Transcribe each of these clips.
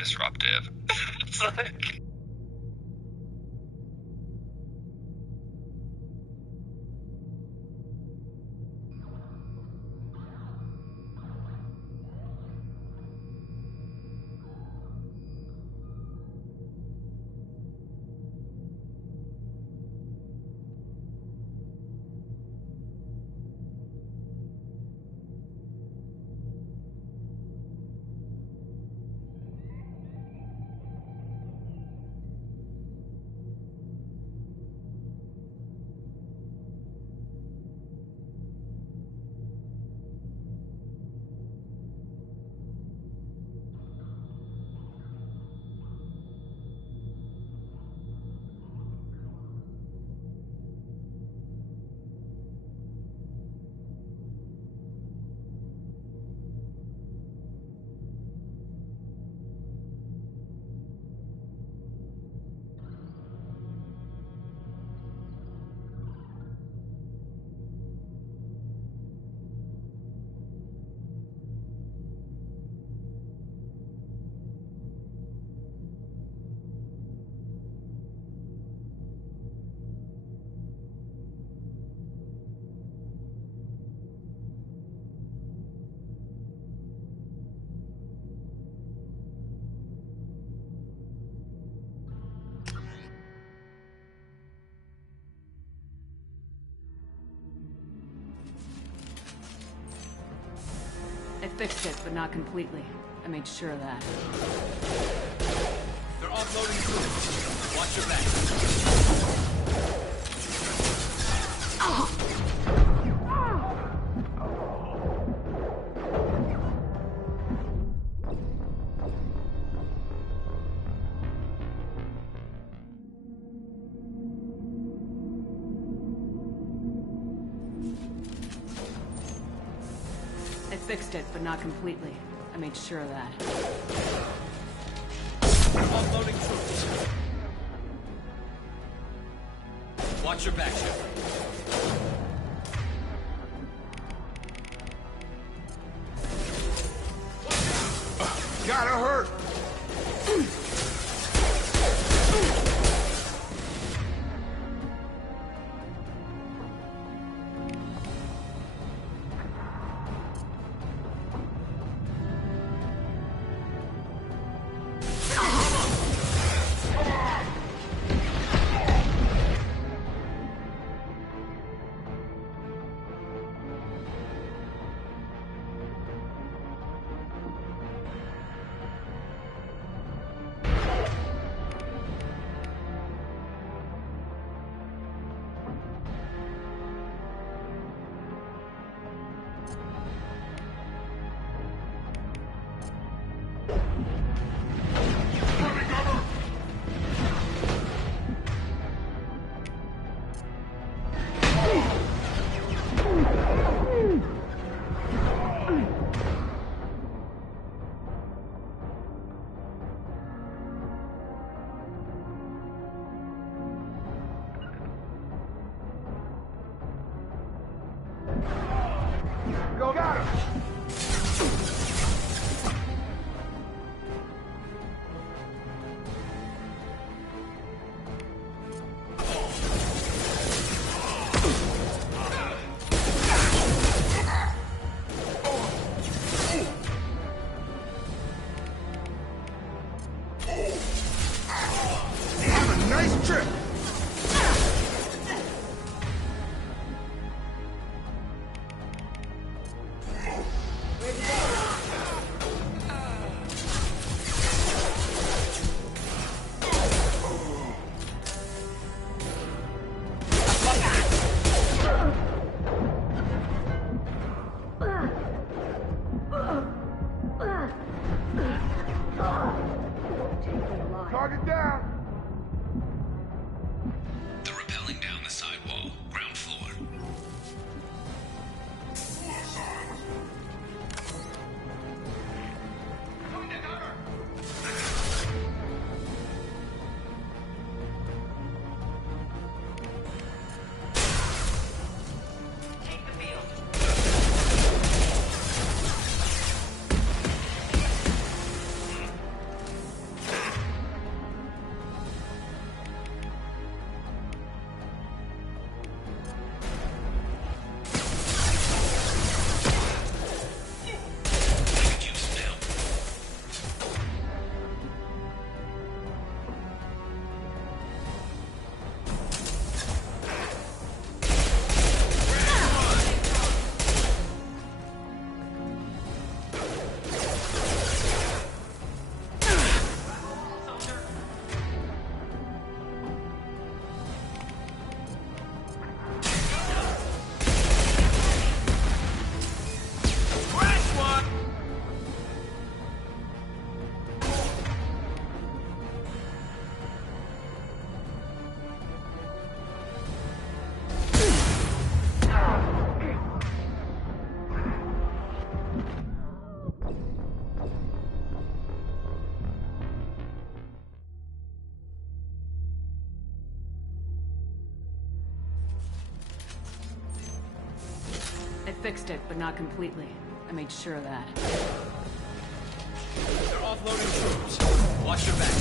disruptive. It's like... I fixed it, but not completely. I made sure of that. They're offloading troops. Watch your back. I fixed it, but not completely. I made sure of that. Offloading troops. Watch your back, Shepard. Gotta hurt! Go, got him! Have a nice trip! Target down! They're rappelling down the side wall, ground floor. Take the field. fixed it, but not completely. I made sure of that. They're offloading troops. Watch your back.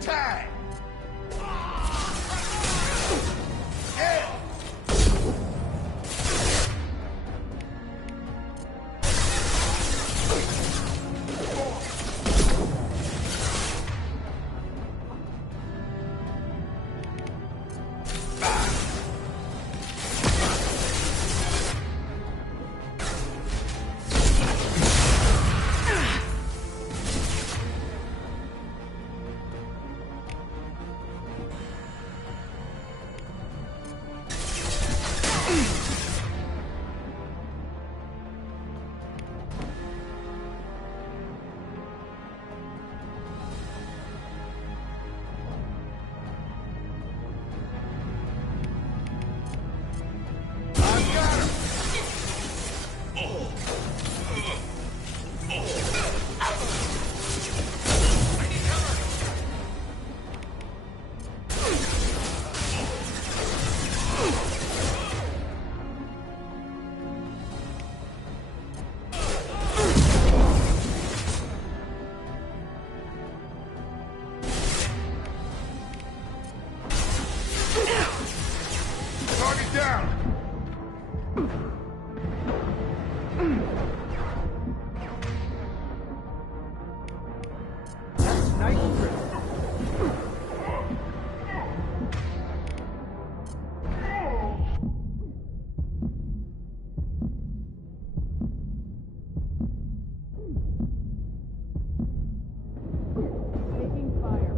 Tag! Yeah! Target down! That's a nice trick. Taking fire.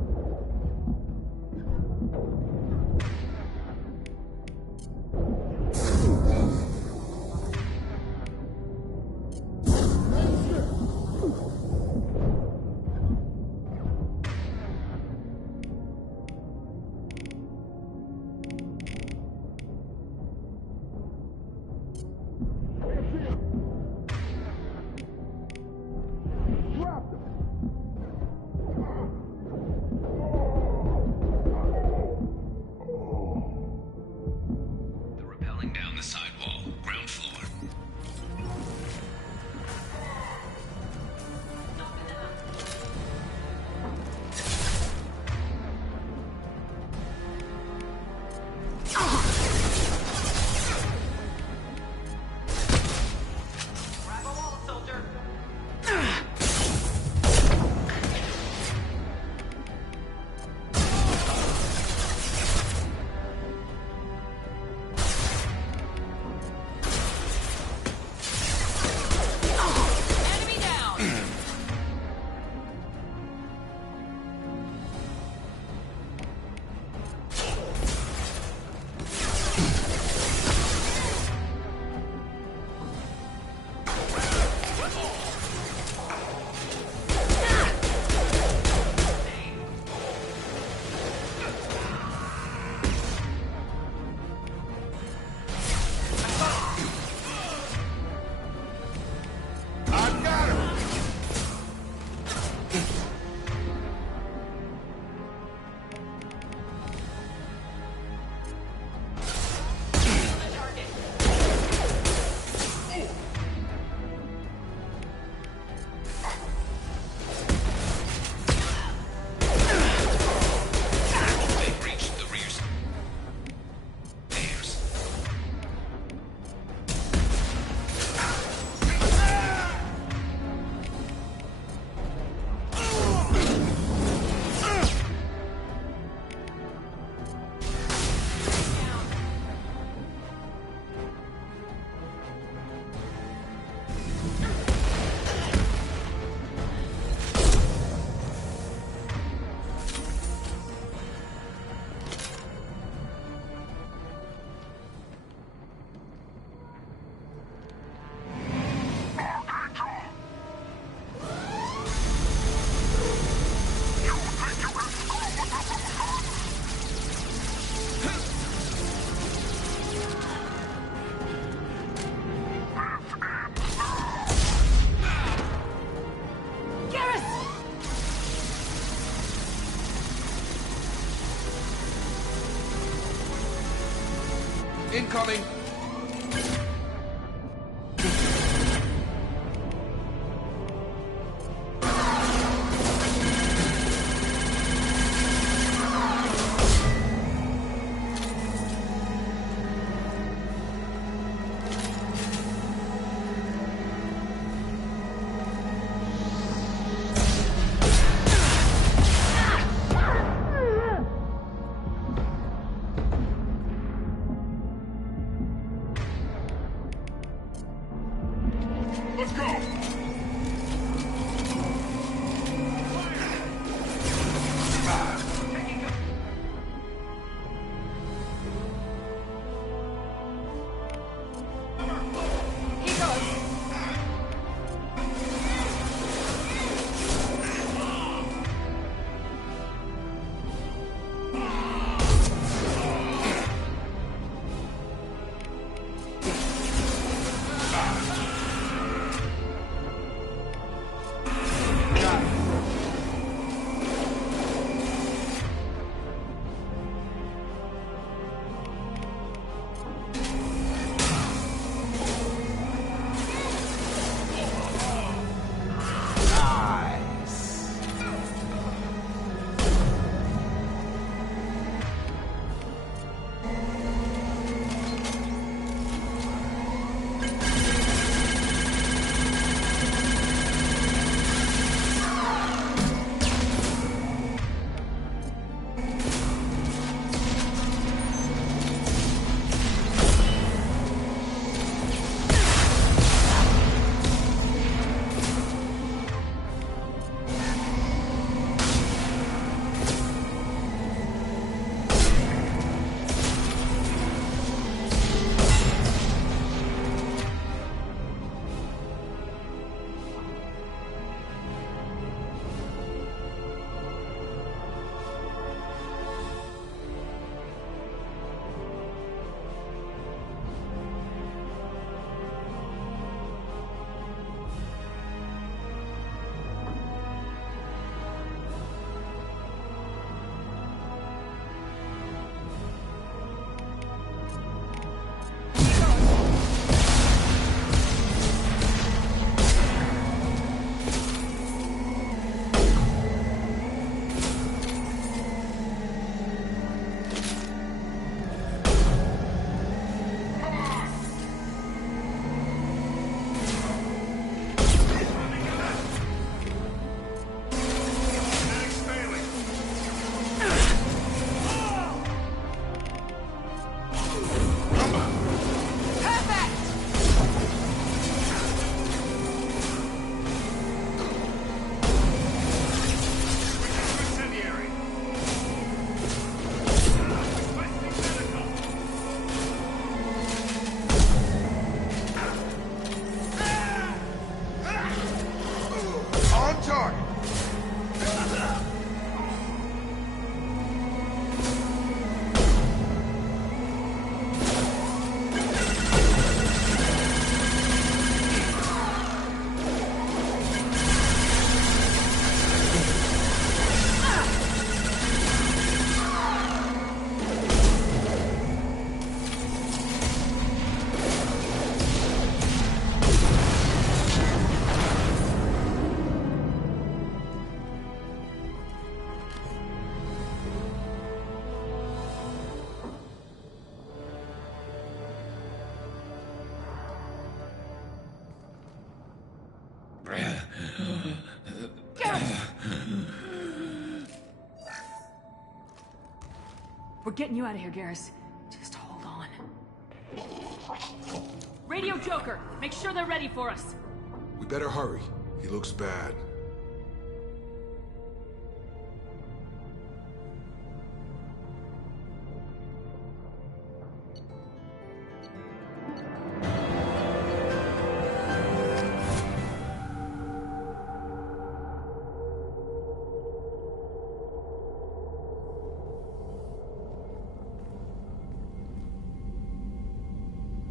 Incoming! Let's go! We're getting you out of here, Garrus. Just hold on. Radio Joker, make sure they're ready for us. We better hurry. He looks bad.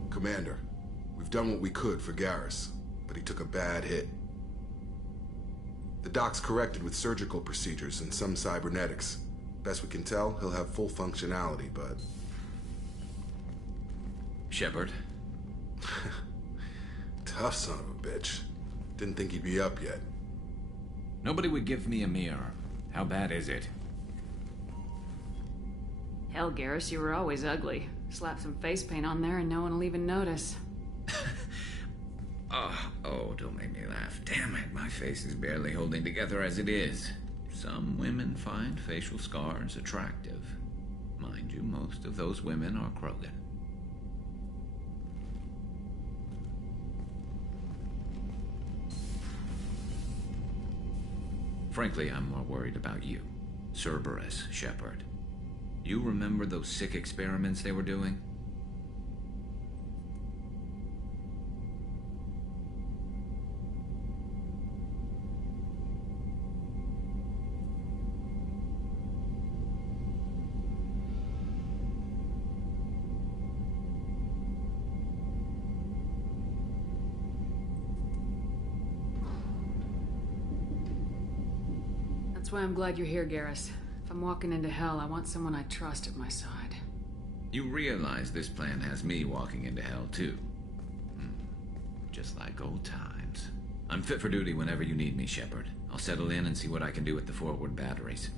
Commander, we've done what we could for Garrus, but he took a bad hit. The doc's corrected with surgical procedures and some cybernetics. Best we can tell, he'll have full functionality, but... Shepard? Tough son of a bitch. Didn't think he'd be up yet. Nobody would give me a mirror. How bad is it? Hell, Garrus, you were always ugly. Slap some face paint on there and no one will even notice. Oh, don't make me laugh. Damn it, my face is barely holding together as it is. Some women find facial scars attractive. Mind you, most of those women are Krogan. Frankly, I'm more worried about you. Cerberus, Shepard. You remember those sick experiments they were doing? That's why I'm glad you're here, Garrus. If I'm walking into hell, I want someone I trust at my side. You realize this plan has me walking into hell, too. Just like old times. I'm fit for duty whenever you need me, Shepard. I'll settle in and see what I can do with the forward batteries.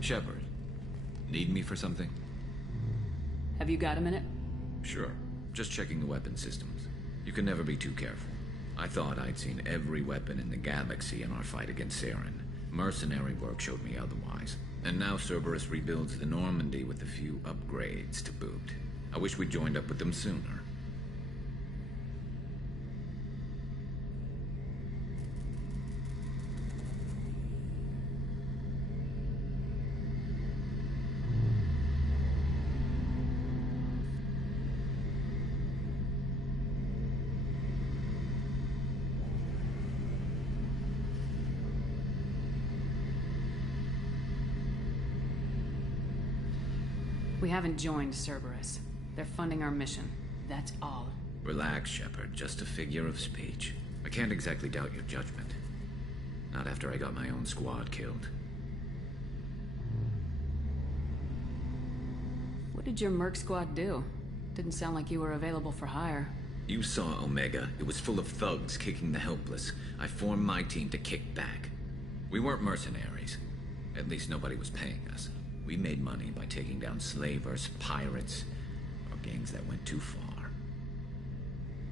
Shepard, need me for something? Have you got a minute? Sure. Just checking the weapon systems. You can never be too careful. I thought I'd seen every weapon in the galaxy in our fight against Saren. Mercenary work showed me otherwise. And now Cerberus rebuilds the Normandy with a few upgrades to boot. I wish we'd joined up with them sooner. We haven't joined Cerberus. They're funding our mission. That's all. Relax, Shepard. Just a figure of speech. I can't exactly doubt your judgment. Not after I got my own squad killed. What did your merc squad do? Didn't sound like you were available for hire. You saw Omega. It was full of thugs kicking the helpless. I formed my team to kick back. We weren't mercenaries. At least nobody was paying us. We made money by taking down slavers, pirates, or gangs that went too far.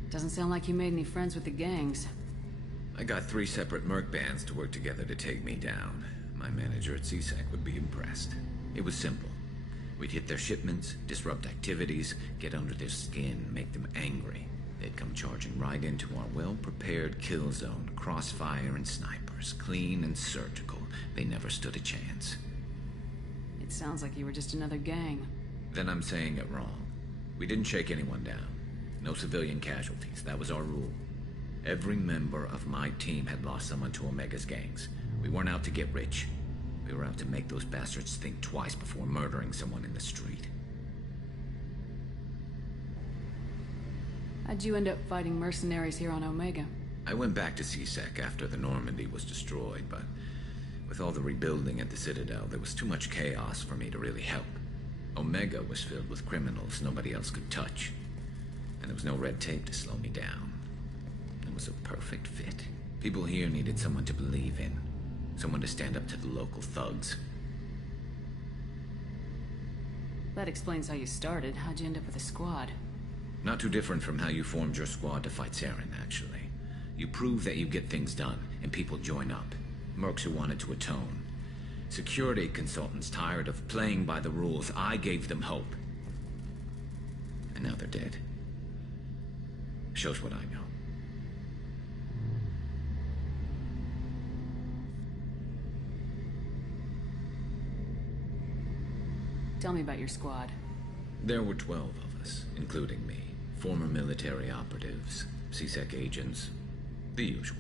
Doesn't sound like you made any friends with the gangs. I got 3 separate merc bands to work together to take me down. My manager at CSEC would be impressed. It was simple. We'd hit their shipments, disrupt activities, get under their skin, make them angry. They'd come charging right into our well-prepared kill zone, crossfire and snipers, clean and surgical. They never stood a chance. It sounds like you were just another gang. Then I'm saying it wrong. We didn't shake anyone down. No civilian casualties. That was our rule. Every member of my team had lost someone to Omega's gangs. We weren't out to get rich. We were out to make those bastards think twice before murdering someone in the street. How'd you end up fighting mercenaries here on Omega? I went back to CSEC after the Normandy was destroyed, but with all the rebuilding at the Citadel, there was too much chaos for me to really help. Omega was filled with criminals nobody else could touch, and there was no red tape to slow me down. It was a perfect fit. People here needed someone to believe in, someone to stand up to the local thugs. That explains how you started. How'd you end up with a squad? Not too different from how you formed your squad to fight Saren, actually. You prove that you get things done, and people join up. Mercs who wanted to atone. Security consultants tired of playing by the rules. I gave them hope. And now they're dead. Shows what I know. Tell me about your squad. There were 12 of us, including me. Former military operatives, CSEC agents, the usual.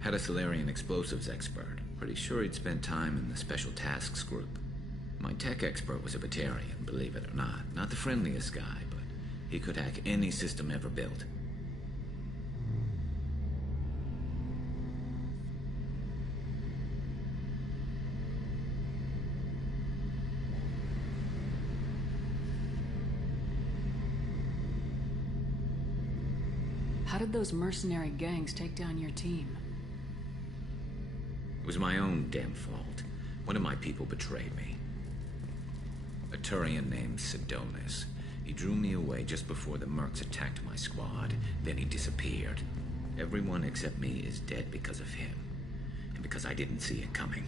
Had a Solarian explosives expert. Pretty sure he'd spent time in the Special Tasks group. My tech expert was a Batarian, believe it or not. Not the friendliest guy, but he could hack any system ever built. How did those mercenary gangs take down your team? It was my own damn fault. One of my people betrayed me. A Turian named Sidonis. He drew me away just before the mercs attacked my squad. Then he disappeared. Everyone except me is dead because of him. And because I didn't see it coming.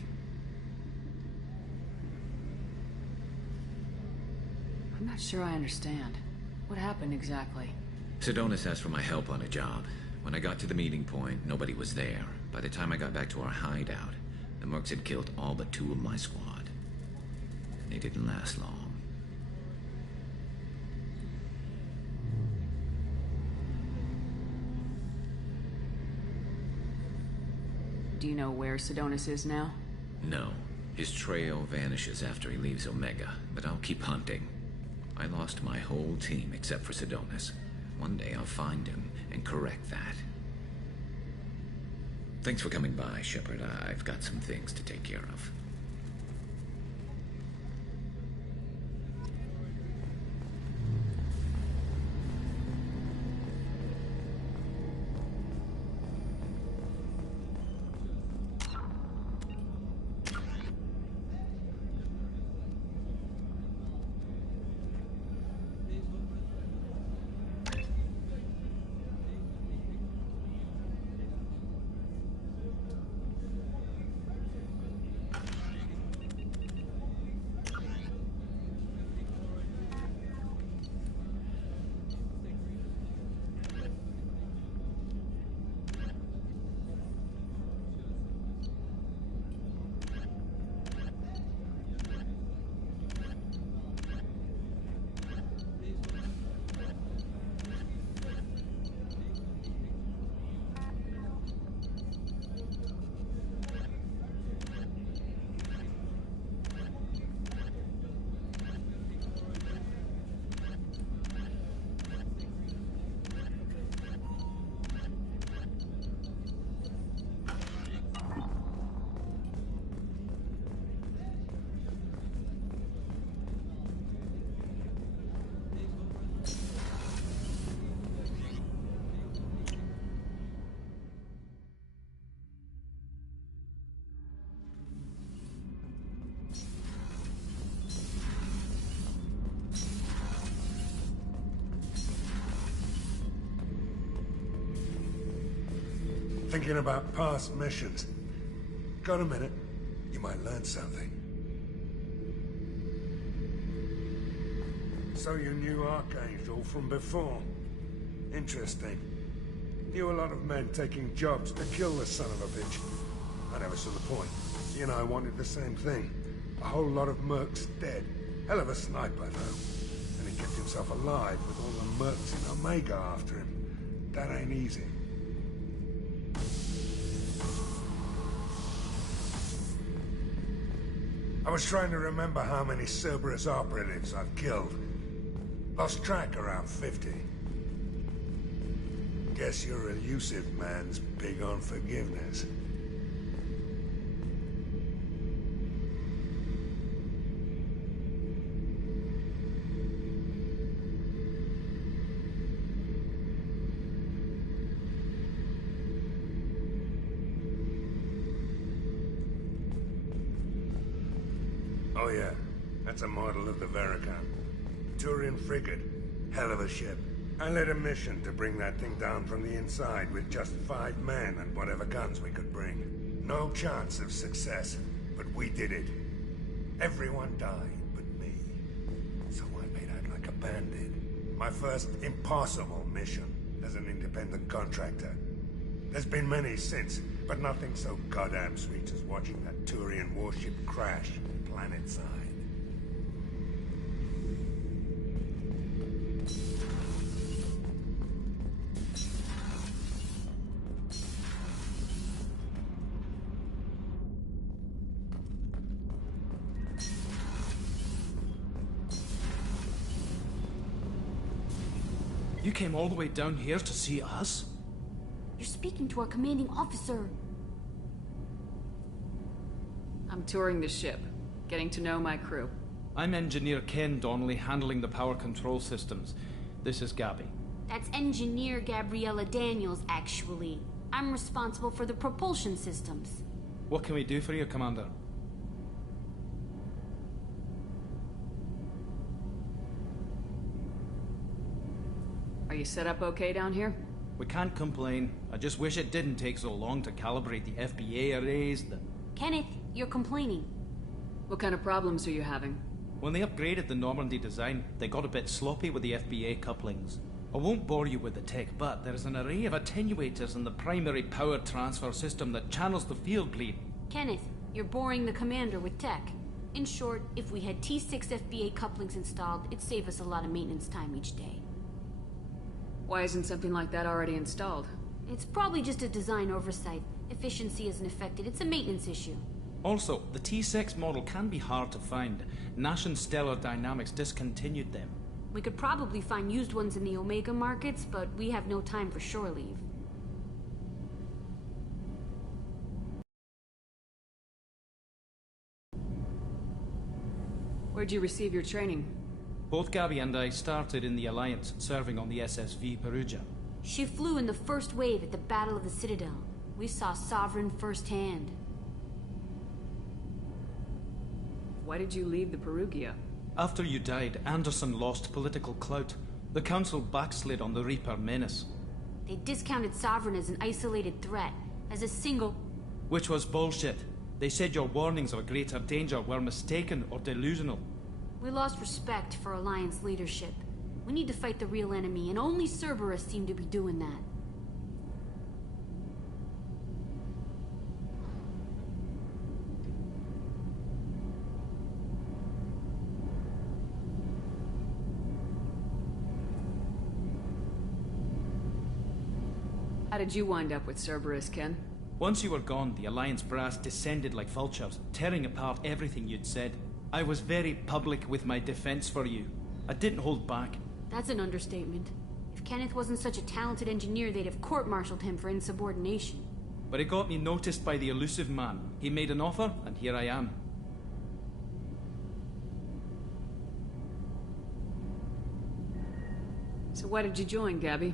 I'm not sure I understand. What happened exactly? Sidonis asked for my help on a job. When I got to the meeting point, nobody was there. By the time I got back to our hideout, the mercs had killed all but 2 of my squad. And they didn't last long. Do you know where Sidonis is now? No. His trail vanishes after he leaves Omega, but I'll keep hunting. I lost my whole team except for Sidonis. One day I'll find him and correct that. Thanks for coming by, Shepard. I've got some things to take care of. Thinking about past missions. Got a minute? You might learn something. So you knew Archangel from before? Interesting. Knew a lot of men taking jobs to kill the son of a bitch. I never saw the point. He and I wanted the same thing. A whole lot of mercs dead. Hell of a sniper, though. And he kept himself alive with all the mercs in Omega after him. That ain't easy. I was trying to remember how many Cerberus operatives I've killed. Lost track around 50. Guess your elusive man's big on forgiveness. Oh yeah, that's a model of the Veracam. Turian frigate. Hell of a ship. I led a mission to bring that thing down from the inside with just 5 men and whatever guns we could bring. No chance of success, but we did it. Everyone died but me. So I made out like a bandit. My first impossible mission as an independent contractor. There's been many since, but nothing so goddamn sweet as watching that Turian warship crash planetside. You came all the way down here to see us? You're speaking to our commanding officer. I'm touring the ship, getting to know my crew. I'm Engineer Ken Donnelly, handling the power control systems. This is Gabby. That's Engineer Gabriella Daniels, actually. I'm responsible for the propulsion systems. What can we do for you, Commander? Are you set up okay down here? We can't complain. I just wish it didn't take so long to calibrate the FBA arrays. Kenneth, you're complaining. What kind of problems are you having? When they upgraded the Normandy design, they got a bit sloppy with the FBA couplings. I won't bore you with the tech, but there is an array of attenuators in the primary power transfer system that channels the field bleed. Kenneth, you're boring the commander with tech. In short, if we had T6 FBA couplings installed, it'd save us a lot of maintenance time each day. Why isn't something like that already installed? It's probably just a design oversight. Efficiency isn't affected. It's a maintenance issue. Also, the T6 model can be hard to find. Nash and Stellar Dynamics discontinued them. We could probably find used ones in the Omega markets, but we have no time for shore leave. Where'd you receive your training? Both Gabby and I started in the Alliance, serving on the SSV Perugia. She flew in the first wave at the Battle of the Citadel. We saw Sovereign firsthand. Why did you leave the Perugia? After you died, Anderson lost political clout. The Council backslid on the Reaper menace. They discounted Sovereign as an isolated threat, as a single... Which was bullshit. They said your warnings of a greater danger were mistaken or delusional. We lost respect for Alliance leadership. We need to fight the real enemy, and only Cerberus seemed to be doing that. How did you wind up with Cerberus, Ken? Once you were gone, the Alliance brass descended like vultures, tearing apart everything you'd said. I was very public with my defense for you. I didn't hold back. That's an understatement. If Kenneth wasn't such a talented engineer, they'd have court-martialed him for insubordination. But it got me noticed by the elusive man. He made an offer, and here I am. So why did you join, Gabby?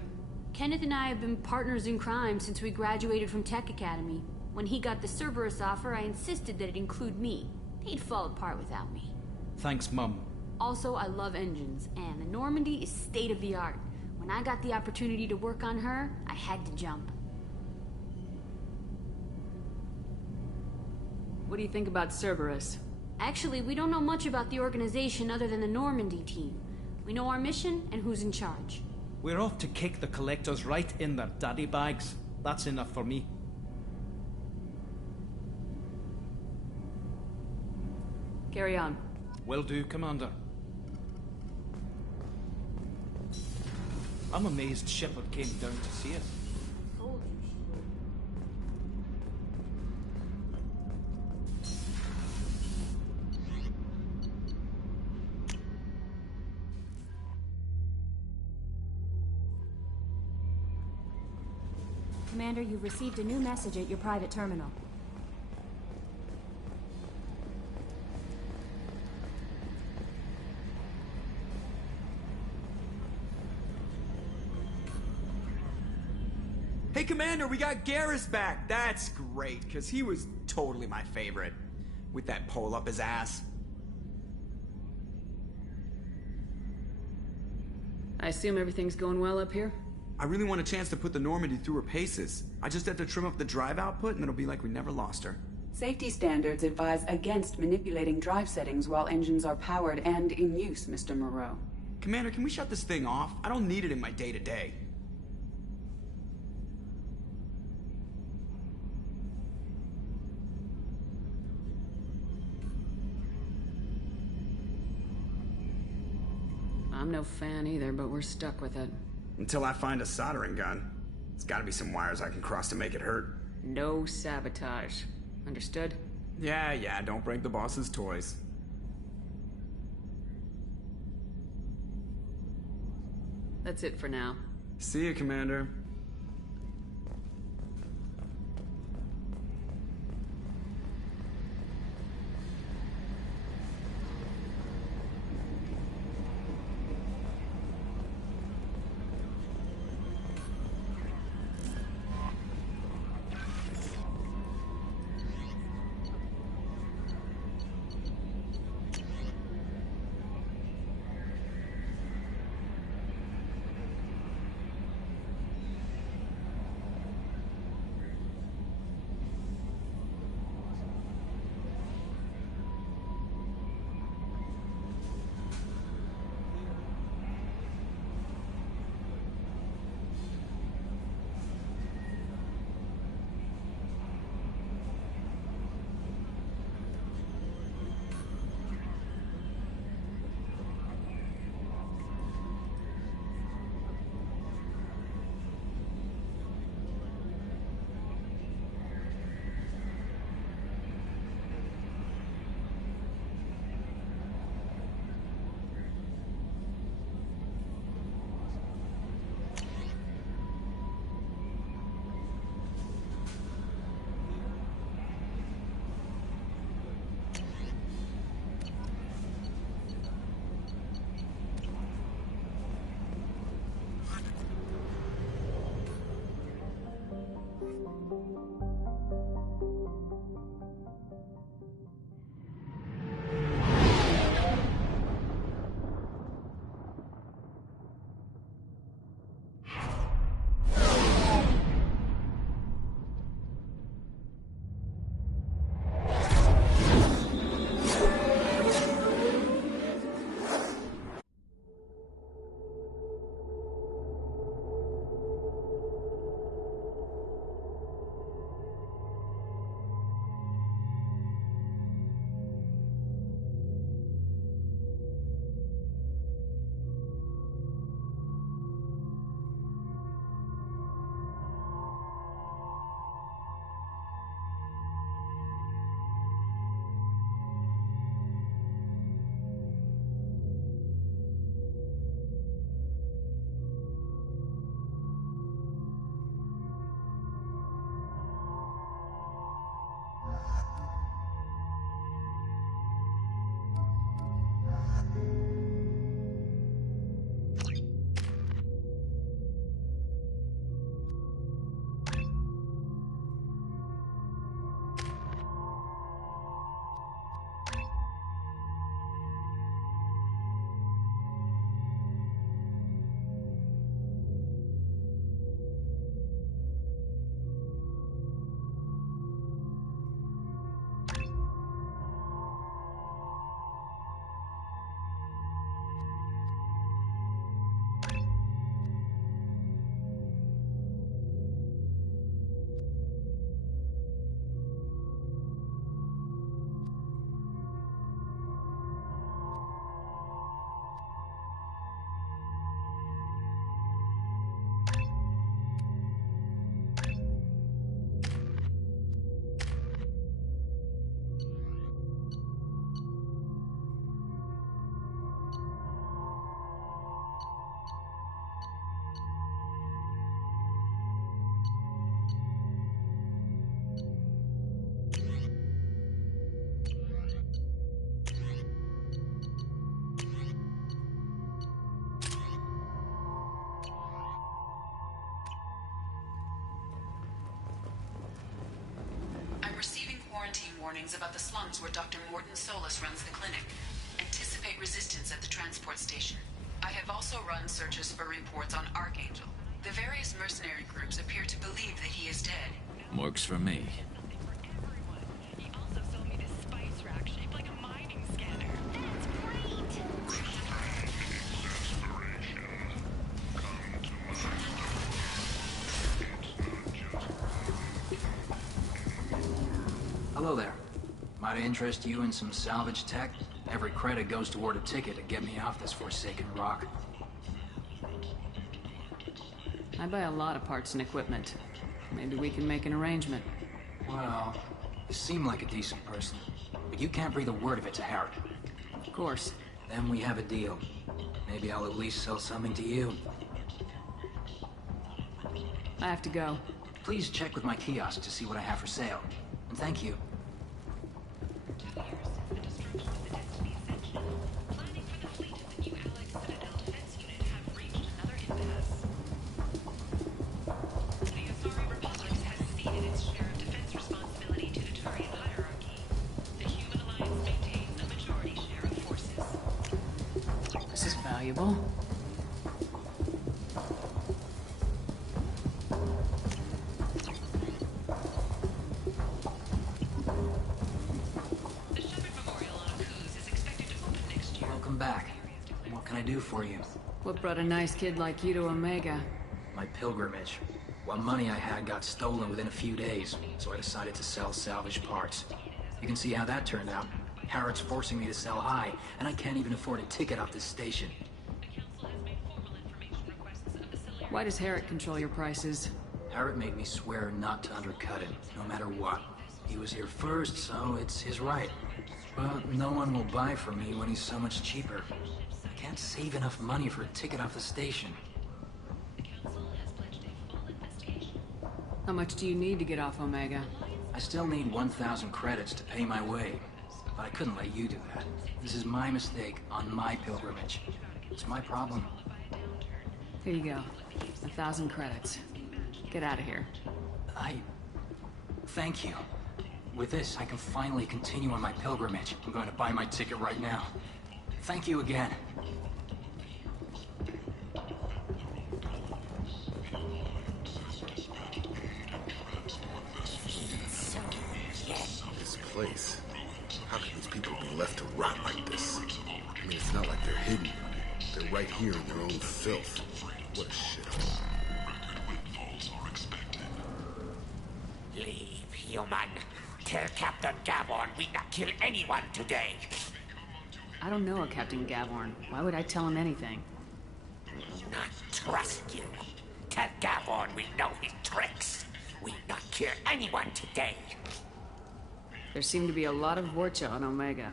Kenneth and I have been partners in crime since we graduated from Tech Academy. When he got the Cerberus offer, I insisted that it include me. They'd fall apart without me. Thanks, Mum. Also, I love engines, and the Normandy is state-of-the-art. When I got the opportunity to work on her, I had to jump. What do you think about Cerberus? Actually, we don't know much about the organization other than the Normandy team. We know our mission and who's in charge. We're off to kick the Collectors right in their daddy bags. That's enough for me. Carry on. Will do, Commander. I'm amazed Shepard came down to see us. Commander, you've received a new message at your private terminal. Hey, Commander, we got Garrus back. That's great, because he was totally my favorite. With that pole up his ass. I assume everything's going well up here? I really want a chance to put the Normandy through her paces. I just have to trim up the drive output and it'll be like we never lost her. Safety standards advise against manipulating drive settings while engines are powered and in use, Mr. Moreau. Commander, can we shut this thing off? I don't need it in my day-to-day. I'm no fan either, but we're stuck with it. Until I find a soldering gun. There's gotta be some wires I can cross to make it hurt. No sabotage. Understood? Yeah, don't break the boss's toys. That's it for now. See you, Commander. warnings about the slums where Dr. Morden Solus runs the clinic. Anticipate resistance at the transport station. I have also run searches for reports on Archangel. The various mercenary groups appear to believe that he is dead. Works for me. He also sold me this spice rack shaped like a mining scanner. That's great! Hello there. Might I interest you in some salvage tech? Every credit goes toward a ticket to get me off this forsaken rock. I buy a lot of parts and equipment. Maybe we can make an arrangement. Well, you seem like a decent person, but you can't breathe a word of it to Harrod. Of course. Then we have a deal. Maybe I'll at least sell something to you. I have to go. Please check with my kiosk to see what I have for sale. And thank you. This is valuable. Welcome back. What can I do for you? What brought a nice kid like you to Omega? My pilgrimage. What money I had got stolen within a few days, so I decided to sell salvage parts. You can see how that turned out. Harrod's forcing me to sell high, and I can't even afford a ticket off this station. Why does Harrod control your prices? Harrod made me swear not to undercut it, no matter what. He was here first, so it's his right. But no one will buy from me when he's so much cheaper. I can't save enough money for a ticket off the station. How much do you need to get off Omega? I still need 1,000 credits to pay my way. But I couldn't let you do that. This is my mistake on my pilgrimage. It's my problem. Here you go. 1,000 credits. Get out of here. Thank you. With this, I can finally continue on my pilgrimage. I'm going to buy my ticket right now. Thank you again. This place. How can these people be left to rot like this? I mean, it's not like they're hidden. They're right here in their own filth. What a shithole. Leave, human. Tell Captain Gavorn we not kill anyone today. I don't know a Captain Gavorn. Why would I tell him anything? Not trust you. Tell Gavorn we know his tricks. We not kill anyone today. There seem to be a lot of Vorcha on Omega.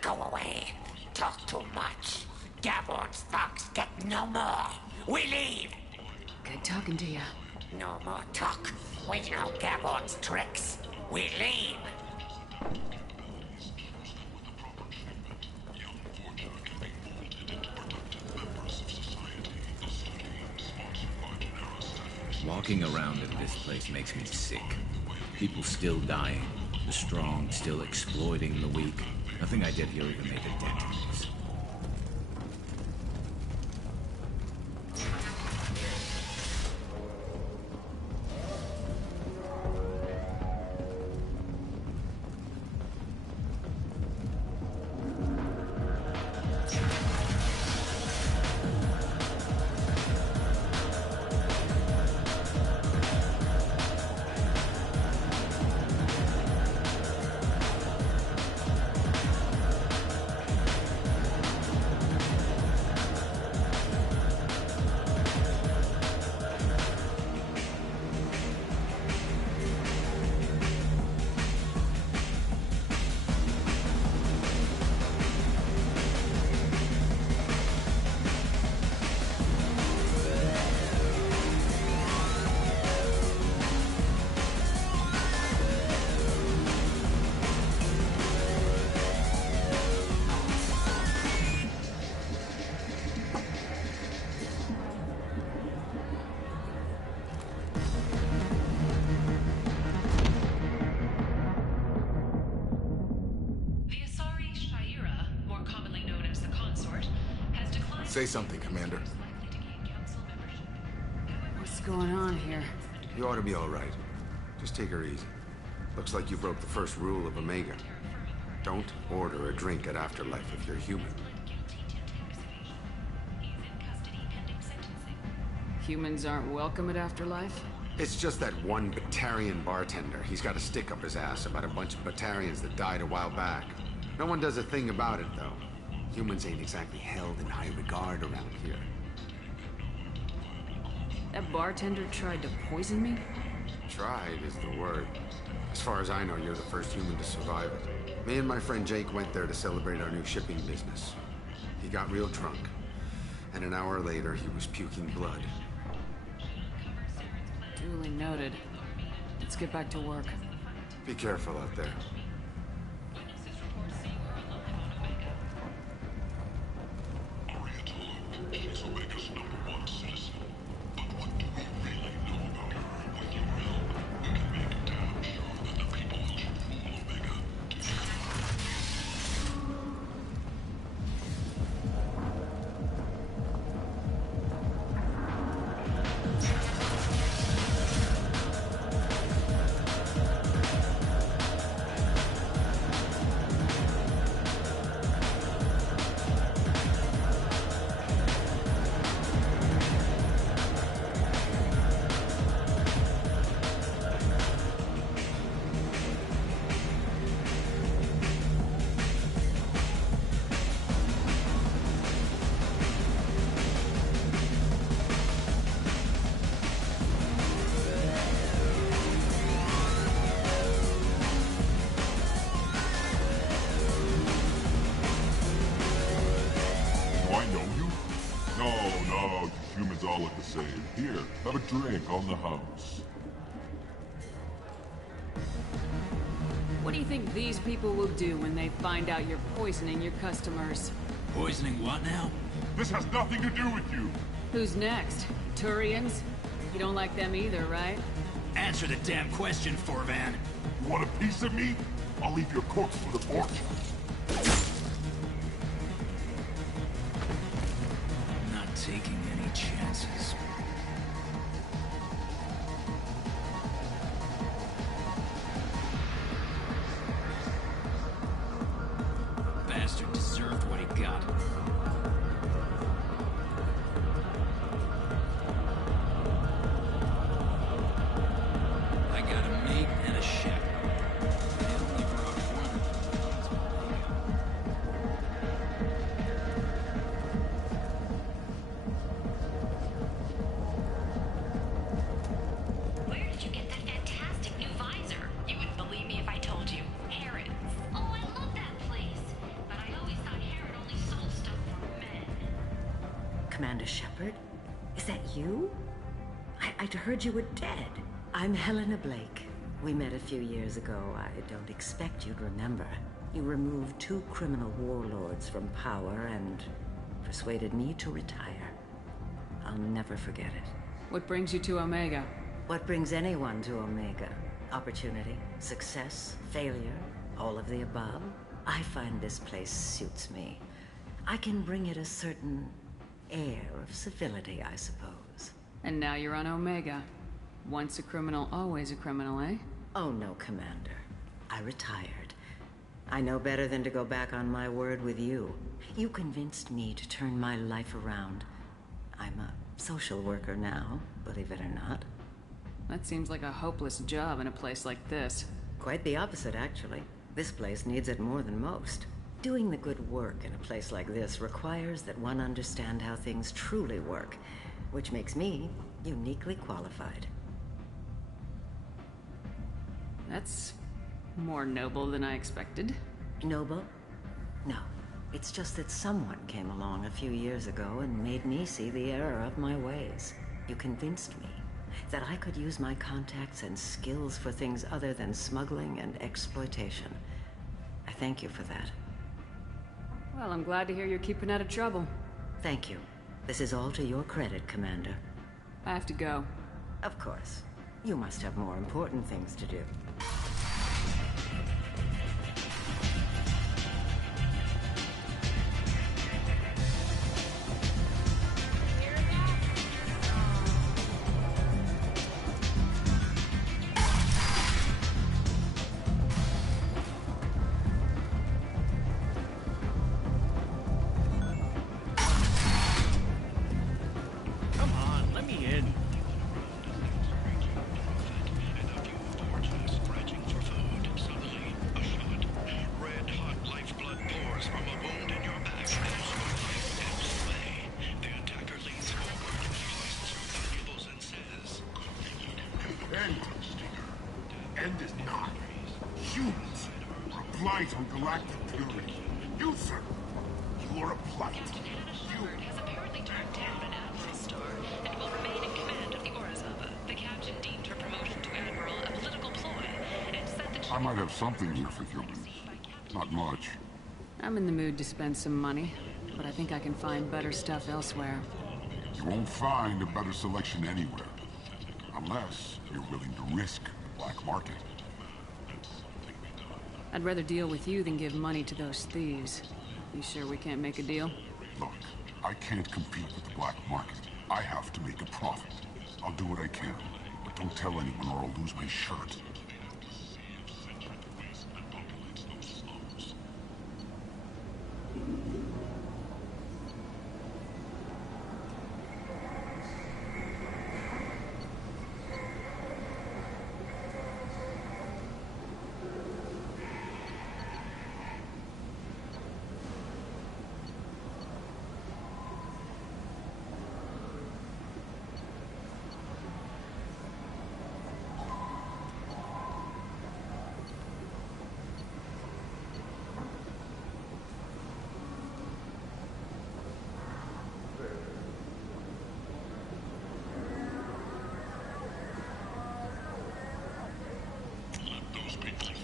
Go away. Talk too much. Gavorn's thugs get no more. We leave. Good talking to you. No more talk. We know Gavorn's tricks. We leave. Walking around in this place makes me sick. People still dying. The strong still exploiting the weak. Nothing I did here even made a dent in this. Say something, Commander. going on here? You ought to be all right. Just take her easy. Looks like you broke the first rule of Omega. Don't order a drink at Afterlife if you're human. Humans aren't welcome at Afterlife? It's just that one Batarian bartender. He's got a stick up his ass about a bunch of Batarians that died a while back. No one does a thing about it, though. Humans ain't exactly held in high regard around here. That bartender tried to poison me? Tried is the word. As far as I know, you're the first human to survive it. Me and my friend Jake went there to celebrate our new shipping business. He got real drunk, and an hour later he was puking blood. Duly noted. Let's get back to work. Be careful out there. She's Omega's #1 citizen. But what do we really know about her? When you will, we can make damn sure that the people who rule Omega all look the same. Here, have a drink on the house. What do you think these people will do when they find out you're poisoning your customers? Poisoning what now? This has nothing to do with you. Who's next? Turians? You don't like them either, right? Answer the damn question, Forvan. You want a piece of me? I'll leave your corpse for the fortune. Not taking any chances. Bastard deserved what he got. I got a mate and a ship. I only brought one. Where did you get that fantastic new visor? You wouldn't believe me if I told you. Harrods. Oh, I love that place. But I always thought Harrod only sold stuff for men. Commander Shepard? Is that you? I'd heard you were dead. I'm Helena Blake. We met a few years ago. I don't expect you'd remember. You removed 2 criminal warlords from power and persuaded me to retire. I'll never forget it. What brings you to Omega? What brings anyone to Omega? Opportunity, success, failure, all of the above. I find this place suits me. I can bring it a certain air of civility, I suppose. And now you're on Omega. Once a criminal, always a criminal, eh? Oh no, Commander. I retired. I know better than to go back on my word with you. You convinced me to turn my life around. I'm a social worker now, believe it or not. That seems like a hopeless job in a place like this. Quite the opposite, actually. This place needs it more than most. Doing the good work in a place like this requires that one understand how things truly work, which makes me uniquely qualified. That's more noble than I expected. Noble? No. It's just that someone came along a few years ago and made me see the error of my ways. You convinced me that I could use my contacts and skills for things other than smuggling and exploitation. I thank you for that. Well, I'm glad to hear you're keeping out of trouble. Thank you. This is all to your credit, Commander. I have to go. Of course. You must have more important things to do. humans are a blight on galactic purity. You, sir, you are a blight. Captain Hannah Shepard has apparently turned down an admiral star and will remain in command of the Orizaba. The captain deemed her promotion to admiral a political ploy and said that she... I might have something here for humans. Not much. I'm in the mood to spend some money, but I think I can find better stuff elsewhere. You won't find a better selection anywhere. Unless you're willing to risk the black market. I'd rather deal with you than give money to those thieves. You sure we can't make a deal? Look, I can't compete with the black market. I have to make a profit. I'll do what I can, but don't tell anyone or I'll lose my shirt.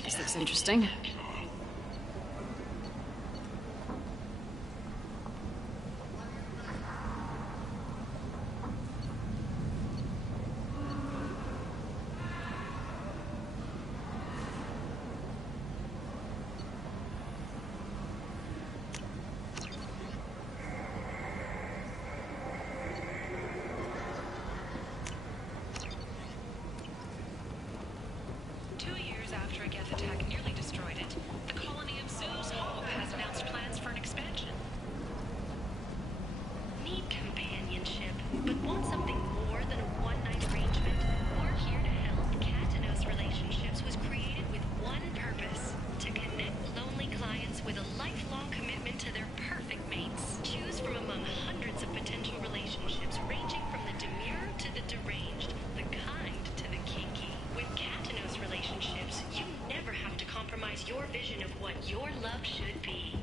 This looks interesting. After a Geth attack nearly destroyed it, the colony of Zeus Hope has announced plans for an expansion. Need companionship, but want something more than a one-night arrangement? We're here to help. Katanos Relationships was created with one purpose: to connect lonely clients with a lifelong commitment to their perfect mates. Choose from among hundreds of potential relationships ranging from the demure to the deranged, the kind to the kinky. With Katanos Relationships, you never have to compromise your vision of what your love should be.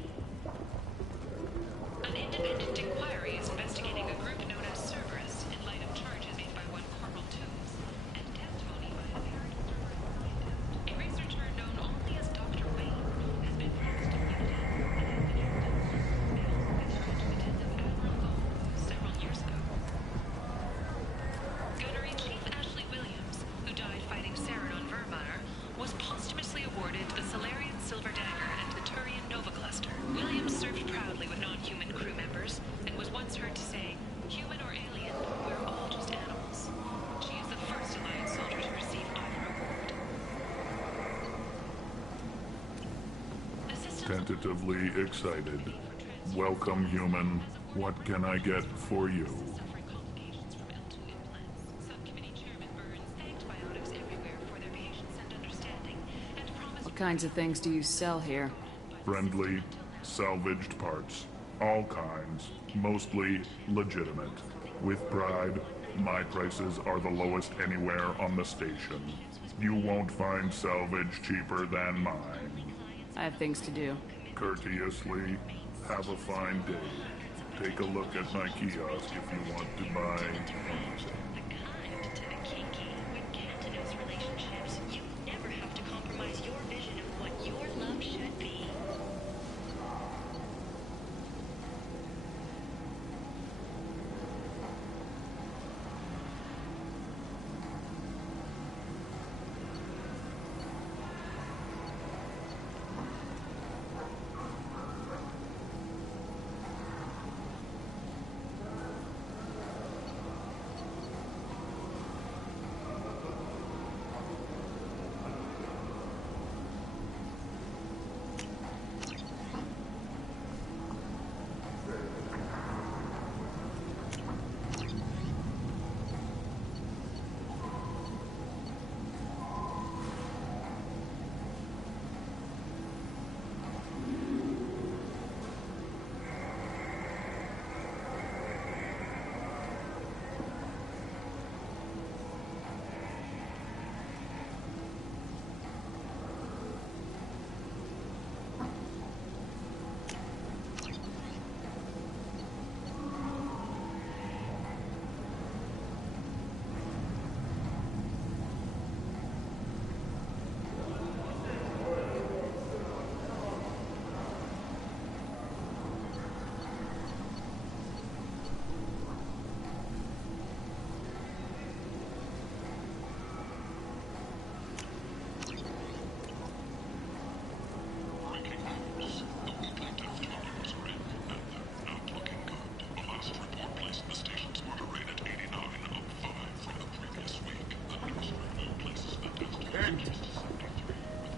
An independent inquiry is investigating a group known as Cerberus in light of charges made by one Corporal Toombs and testimony by an apparent observer. A researcher known only as Dr. Wayne has been brought to Unity and has been able to with the Admiral Gold several years ago. Gunnery-Chief Ashley Williams, who died fighting Saren on Vermeer, was posthumously awarded the Solarian Silver Dagger and the Turian Nova Cluster. Williams served proudly with non-human crew members and was once heard to say, "Human or alien, we're all just animals." She is the first Alliance soldier to receive either award. Tentatively excited. Welcome, human. What can I get for you? What kinds of things do you sell here? Friendly, salvaged parts. All kinds. Mostly legitimate. With pride, my prices are the lowest anywhere on the station. You won't find salvage cheaper than mine. I have things to do. Courteously, have a fine day. Take a look at my kiosk if you want to buy anything. To the kinky. With Katanos Relationships, you never have to compromise your vision of what your love should be.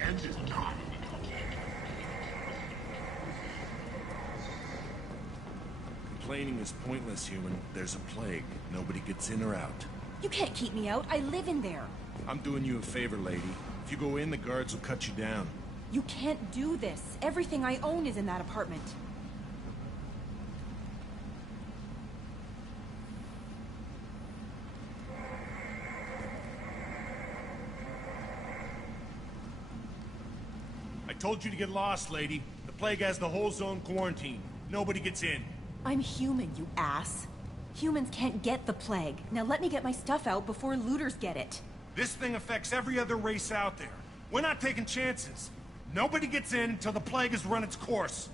end is nigh. Complaining is pointless, human. There's a plague. Nobody gets in or out. You can't keep me out. I live in there. I'm doing you a favor, lady. If you go in, the guards will cut you down. You can't do this. Everything I own is in that apartment. I told you to get lost, lady. The plague has the whole zone quarantined. Nobody gets in. I'm human, you ass. Humans can't get the plague. Now let me get my stuff out before looters get it. This thing affects every other race out there. We're not taking chances. Nobody gets in until the plague has run its course.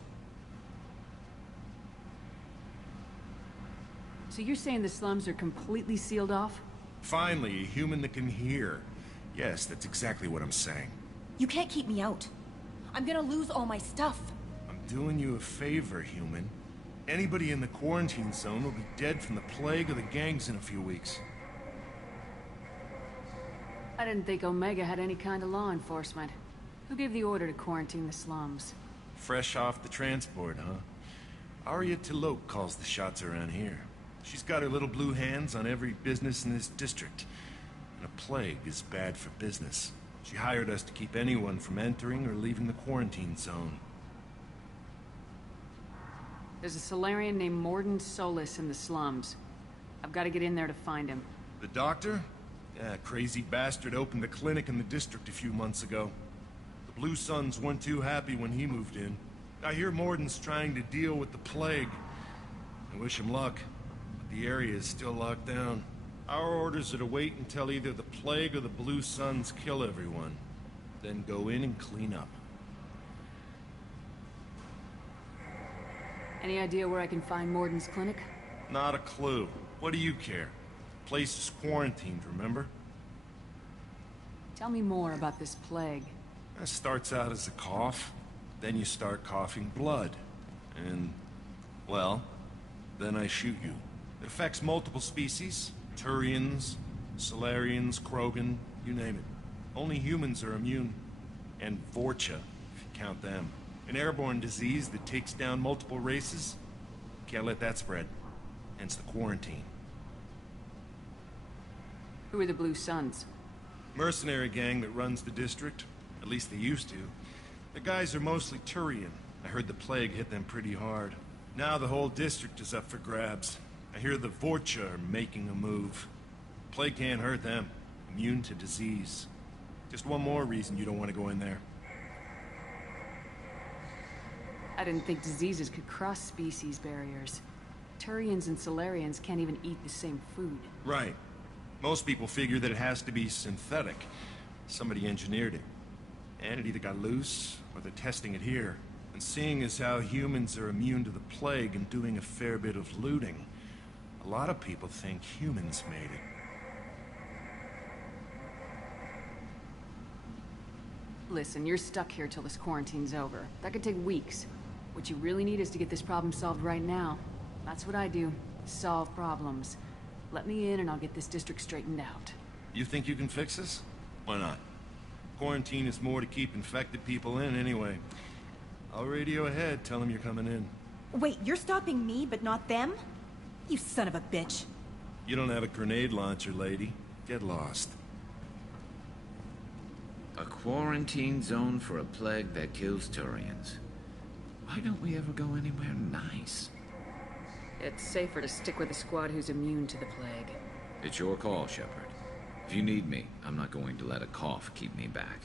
So you're saying the slums are completely sealed off? Finally, a human that can hear. Yes, that's exactly what I'm saying. You can't keep me out. I'm gonna lose all my stuff. I'm doing you a favor, human. Anybody in the quarantine zone will be dead from the plague or the gangs in a few weeks. I didn't think Omega had any kind of law enforcement. Who gave the order to quarantine the slums? Fresh off the transport, huh? Arya Tilok calls the shots around here. She's got her little blue hands on every business in this district. And a plague is bad for business. She hired us to keep anyone from entering or leaving the quarantine zone. There's a Solarian named Morden Solis in the slums. I've got to get in there to find him. The doctor? Yeah, crazy bastard opened a clinic in the district a few months ago. The Blue Suns weren't too happy when he moved in. I hear Morden's trying to deal with the plague. I wish him luck, but the area is still locked down. Our orders are to wait until either the plague or the Blue Suns kill everyone. Then go in and clean up. Any idea where I can find Morden's clinic? Not a clue. What do you care? The place is quarantined, remember? Tell me more about this plague. It starts out as a cough, then you start coughing blood. And, well, then I shoot you. It affects multiple species. Turians, Solarians, Krogan, you name it. Only humans are immune. And Vorcha, if you count them. An airborne disease that takes down multiple races. Can't let that spread. Hence the quarantine. Who are the Blue Suns? Mercenary gang that runs the district. At least they used to. The guys are mostly Turian. I heard the plague hit them pretty hard. Now the whole district is up for grabs. I hear the Vorcha are making a move. Plague can't hurt them. Immune to disease. Just one more reason you don't want to go in there. I didn't think diseases could cross species barriers. Turians and Solarians can't even eat the same food. Right. Most people figure that it has to be synthetic. Somebody engineered it. And it either got loose, or they're testing it here. And seeing as how humans are immune to the plague and doing a fair bit of looting, a lot of people think humans made it. Listen, you're stuck here till this quarantine's over. That could take weeks. What you really need is to get this problem solved right now. That's what I do. Solve problems. Let me in and I'll get this district straightened out. You think you can fix this? Why not? Quarantine is more to keep infected people in anyway. I'll radio ahead, tell them you're coming in. Wait, you're stopping me, but not them? You son of a bitch. You don't have a grenade launcher, lady. Get lost. A quarantine zone for a plague that kills Turians. Why don't we ever go anywhere nice? It's safer to stick with a squad who's immune to the plague. It's your call, Shepard. If you need me, I'm not going to let a cough keep me back.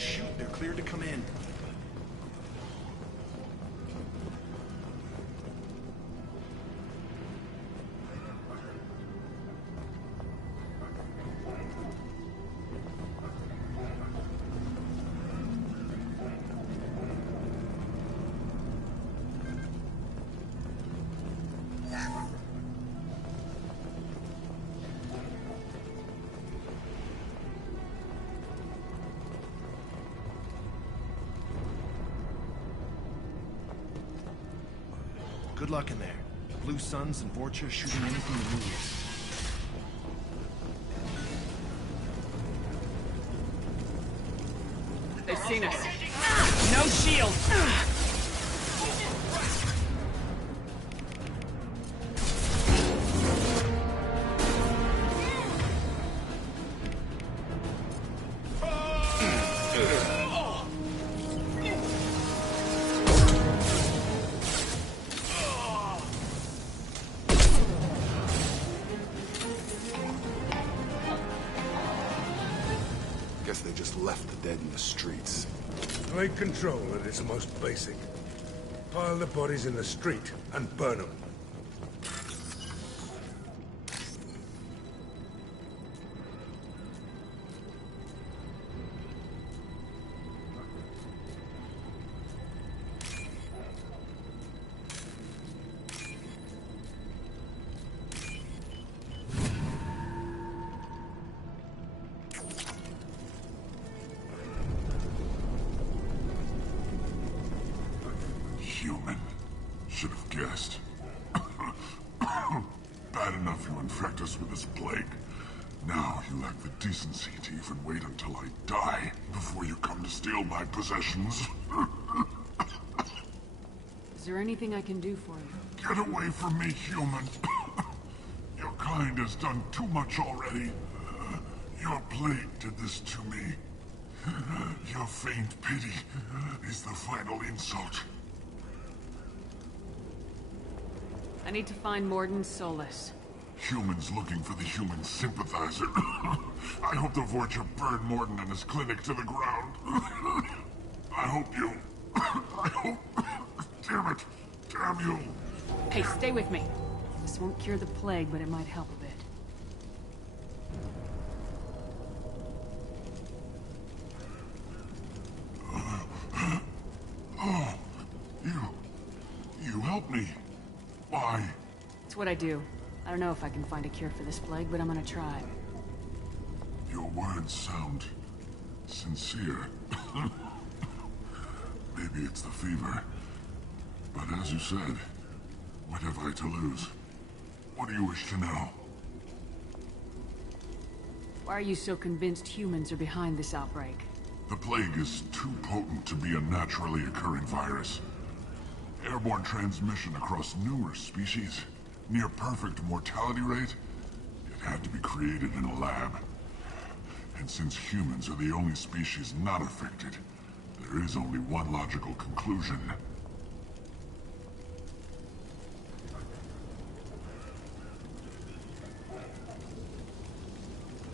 Shoot, they're cleared to come in. Good luck in there. Blue Suns and Vorcha shooting anything that moves. They've seen us. No shield. Guess they just left the dead in the streets. Take control at its most basic. Pile the bodies in the street and burn them. Human. Should have guessed. Bad enough you infect us with this plague. Now you lack the decency to even wait until I die before you come to steal my possessions. Is there anything I can do for you? Get away from me, human. Your kind has done too much already. Your plague did this to me. Your faint pity is the final insult. I need to find Morden Solus. Humans looking for the human sympathizer. I hope the Vorcha burned Morden and his clinic to the ground. I hope you... I hope... Damn it! Damn you! Hey, stay with me. This won't cure the plague, but it might help a bit. Oh, you helped me. Why? It's what I do. I don't know if I can find a cure for this plague, but I'm gonna try. Your words sound sincere. Maybe it's the fever. But as you said, what have I to lose? What do you wish to know? Why are you so convinced humans are behind this outbreak? The plague is too potent to be a naturally occurring virus. Airborne transmission across numerous species, near perfect mortality rate. It had to be created in a lab. And since humans are the only species not affected, there is only one logical conclusion.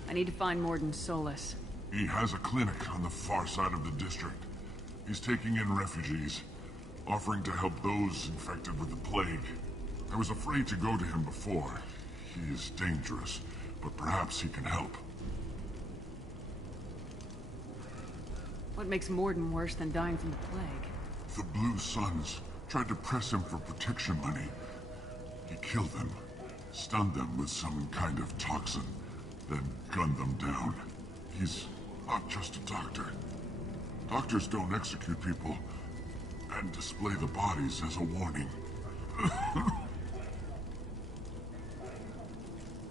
I need to find Morden Solus. He has a clinic on the far side of the district. He's taking in refugees, offering to help those infected with the plague. I was afraid to go to him before. He is dangerous, but perhaps he can help. What makes Morden worse than dying from the plague? The Blue Suns tried to press him for protection money. He killed them, stunned them with some kind of toxin, then gunned them down. He's not just a doctor. Doctors don't execute people and display the bodies as a warning.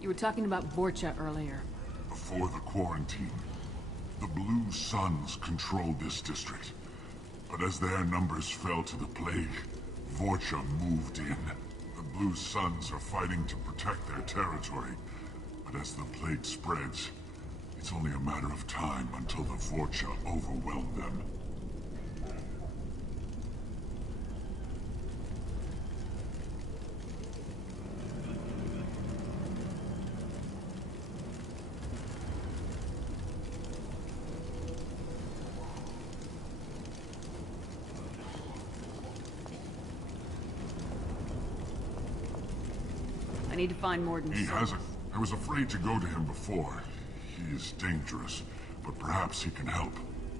You were talking about Vorcha earlier. Before the quarantine, the Blue Suns controlled this district. But as their numbers fell to the plague, Vorcha moved in. The Blue Suns are fighting to protect their territory. But as the plague spreads, it's only a matter of time until the Vorcha overwhelm them. I need to find Morden. He hasn't. I was afraid to go to him before. He is dangerous, but perhaps he can help.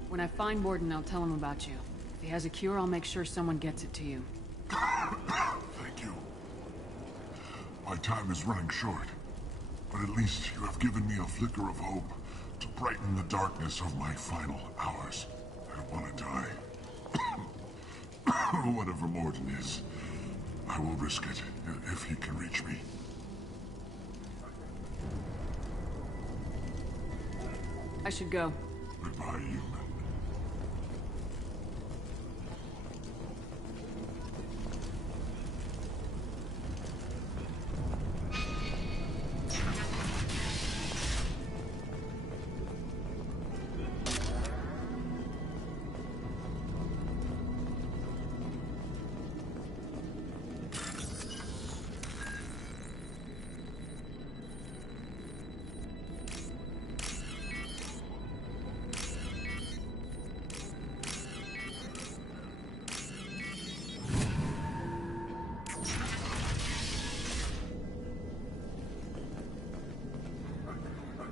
When I find Morden, I'll tell him about you. If he has a cure, I'll make sure someone gets it to you. Thank you. My time is running short, but at least you have given me a flicker of hope to brighten the darkness of my final hours. I don't want to die. Whatever Morden is, I will risk it if he can reach me. I should go. Goodbye, human.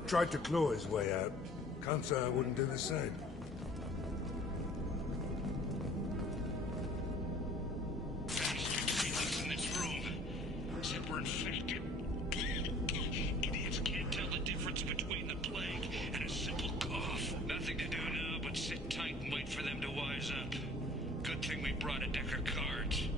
Tried to claw his way out. Can't say I wouldn't do the same. In this room. Said we're infected. Idiots can't tell the difference between the plague and a simple cough. Nothing to do now but sit tight and wait for them to wise up. Good thing we brought a deck of cards.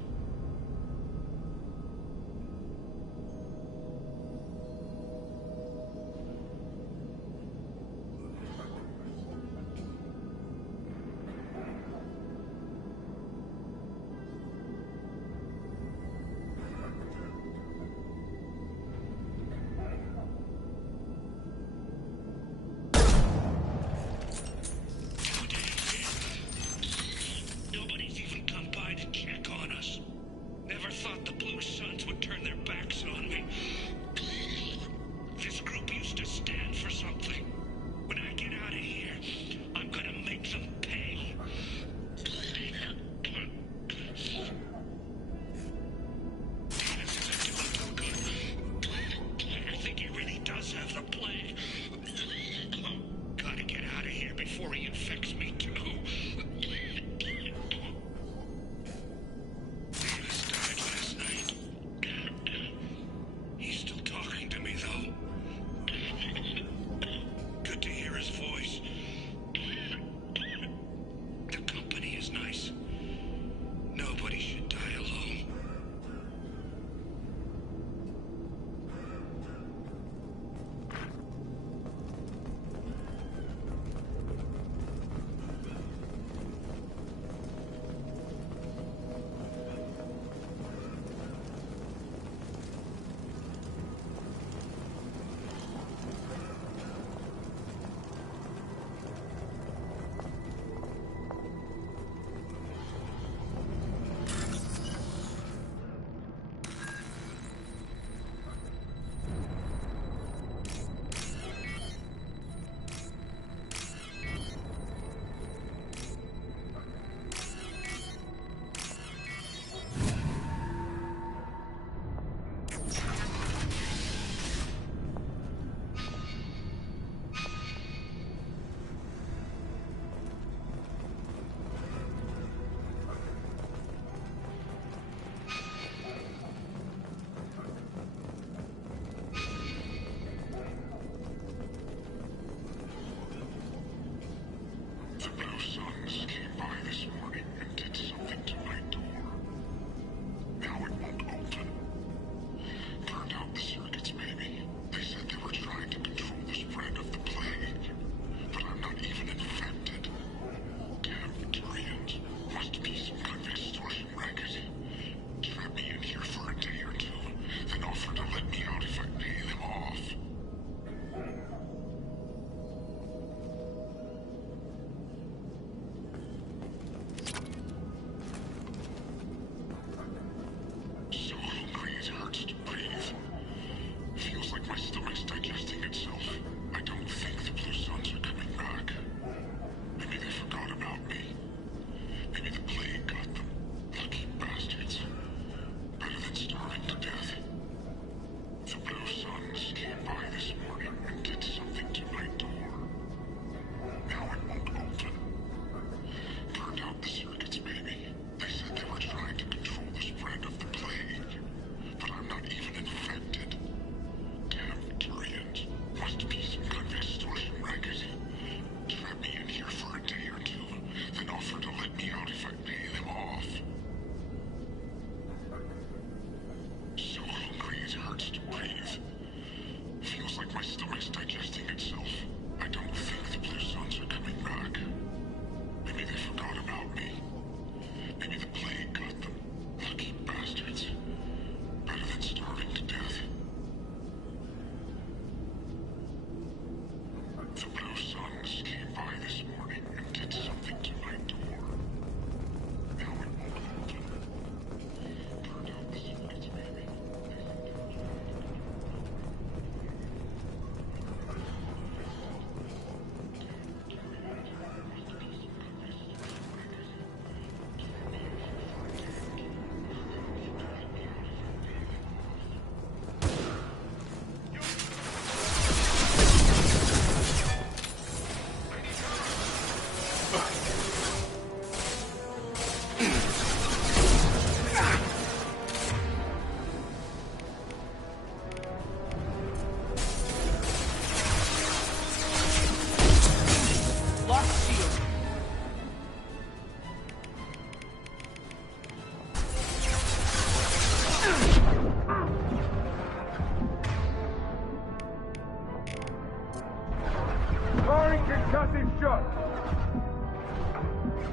this shot!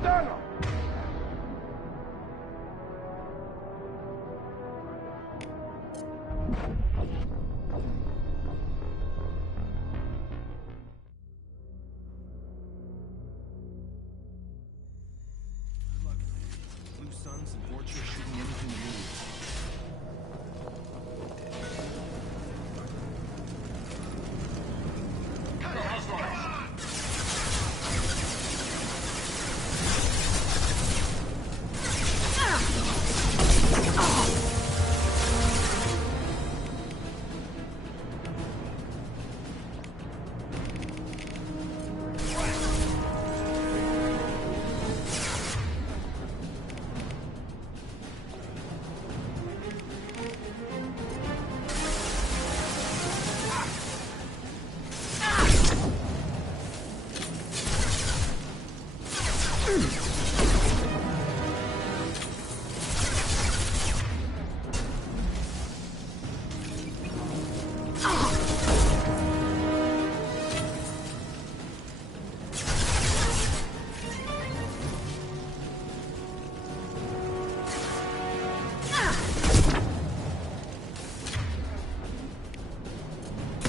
Stand up! Blue suns and orchards shooting anything you need.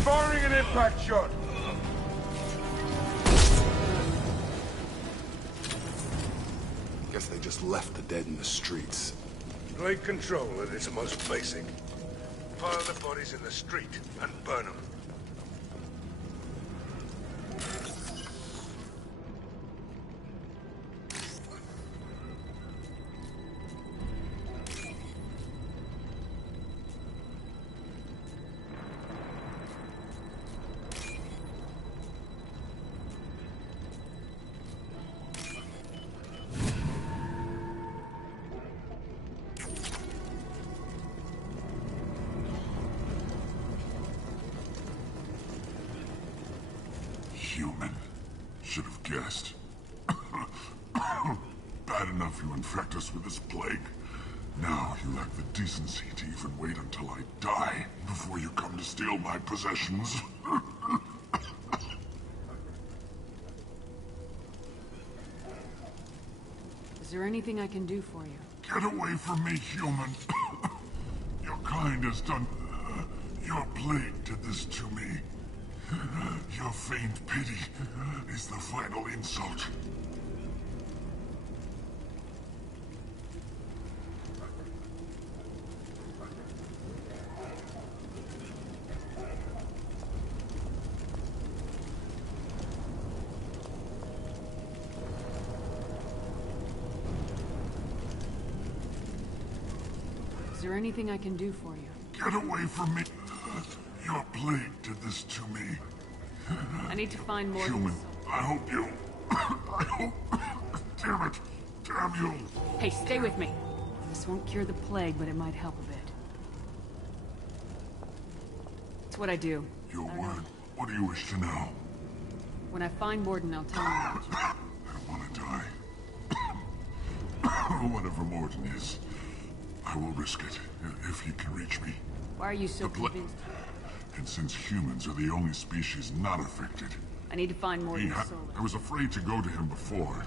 Firing an impact shot! Guess they just left the dead in the streets. Blade control at its most basic. Pile the bodies in the street and burn them. Human. Should have guessed. Bad enough you infect us with this plague. Now you lack the decency to even wait until I die before you come to steal my possessions. Is there anything I can do for you? Get away from me, human. Your kind has done... your plague did this to me. Your feigned pity is the final insult. Is there anything I can do for you? Get away from me. Your plague did this to me. I need to find more... Human, I hope you... I hope... Damn it. Damn you. Hey, stay with me. This won't cure the plague, but it might help a bit. It's what I do. Your word. What do you wish to know? When I find Morden, I'll tell him about you. I want to die. Whatever Morden is, I will risk it if he can reach me. Why are you so convinced? And since humans are the only species not affected... I need to find Morden Solar. I was afraid to go to him before.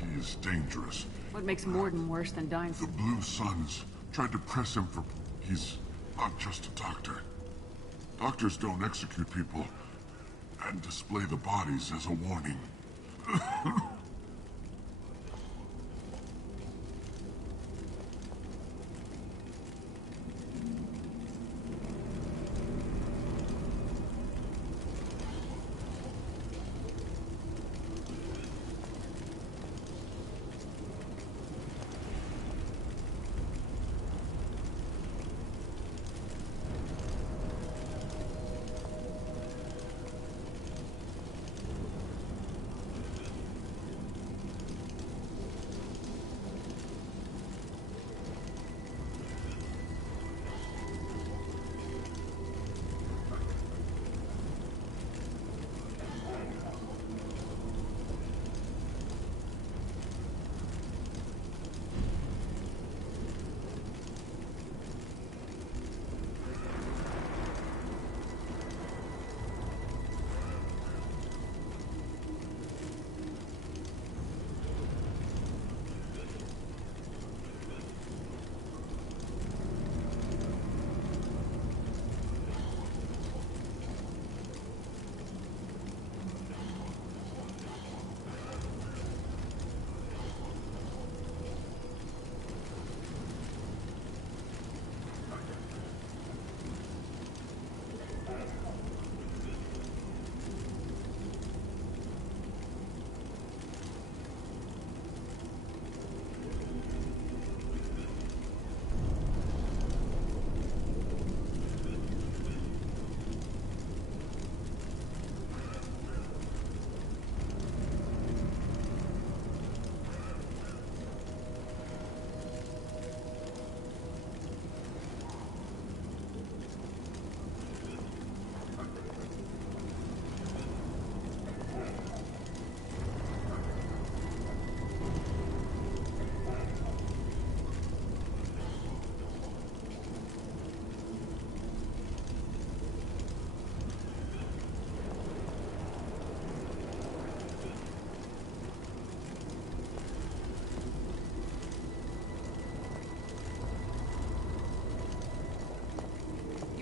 He is dangerous. What makes Morden worse than dying The Blue Suns tried to press him for... He's not just a doctor. Doctors don't execute people and display the bodies as a warning.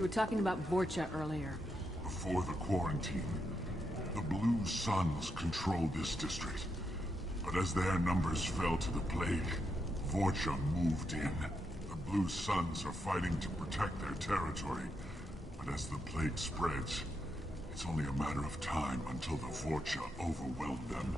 You were talking about Vorcha earlier. Before the quarantine, the Blue Suns controlled this district. But as their numbers fell to the plague, Vorcha moved in. The Blue Suns are fighting to protect their territory. But as the plague spreads, it's only a matter of time until the Vorcha overwhelm them.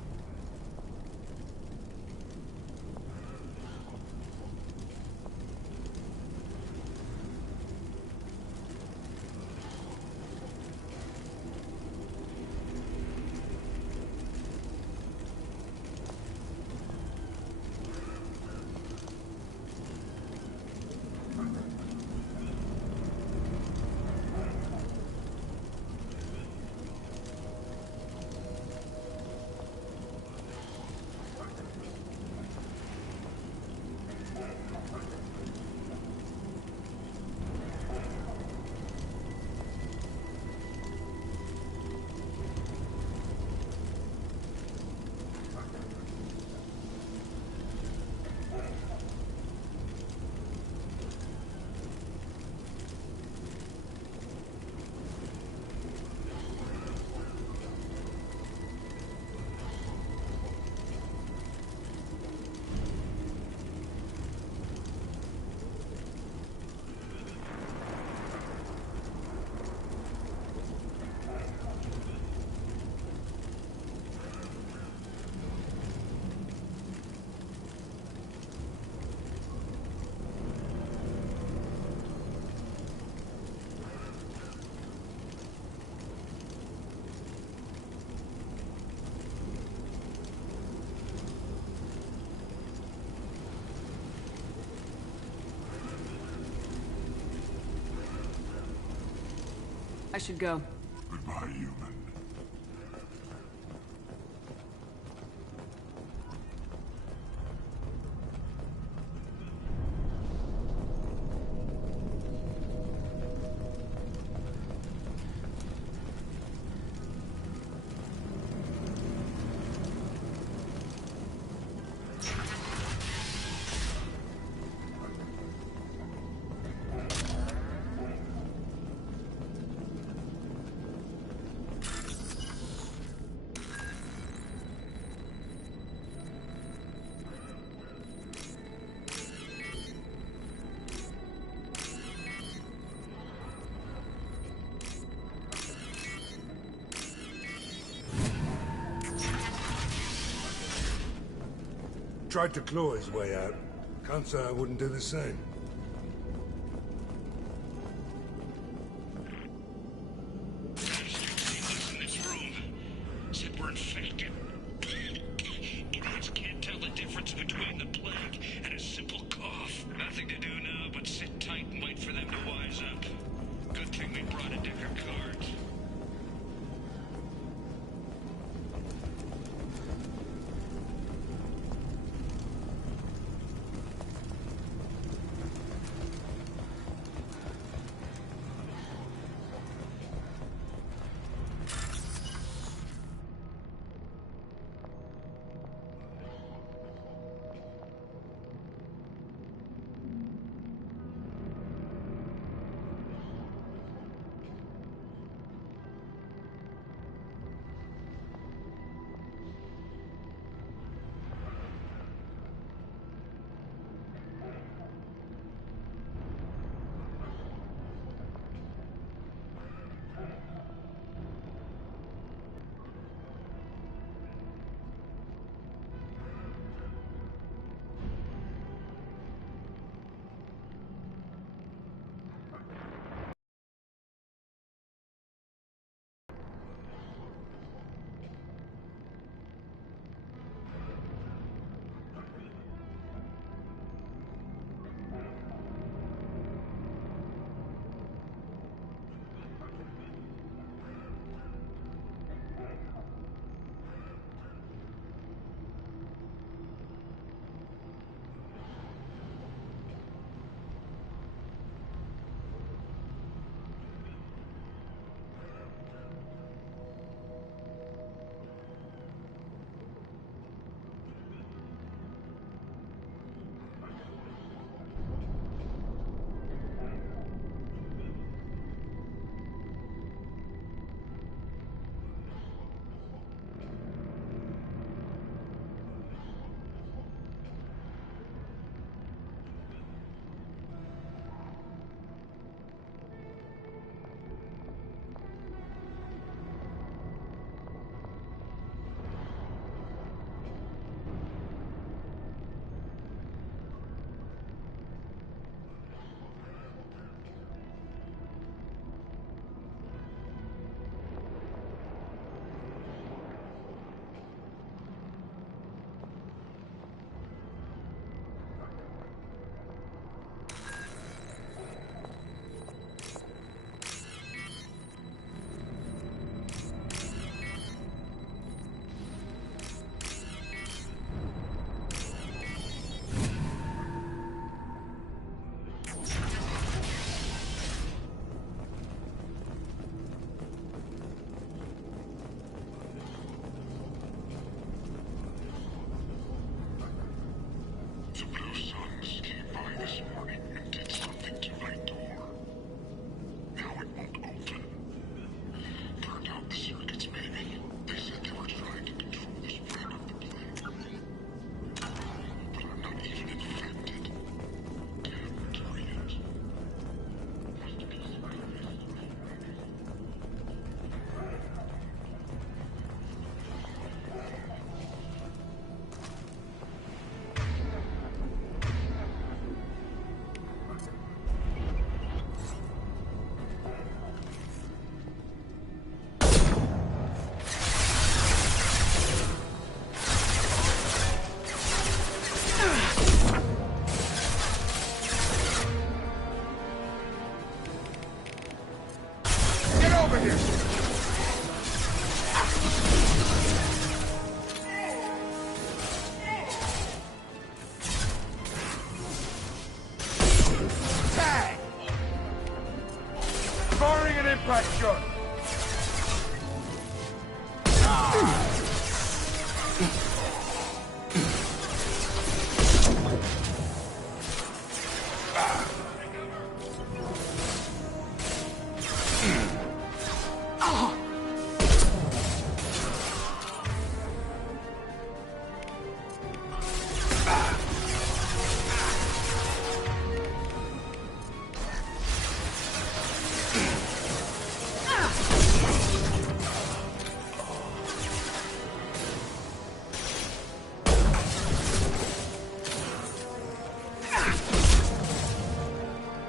I should go. Goodbye, human. Tried to claw his way out. Can't say I wouldn't do the same. In this room, said we're infected. Idiots can't tell the difference between the plague and a simple cough. Nothing to do now but sit tight and wait for them to wise up. Good thing we brought a deck of cards.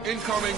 Incoming!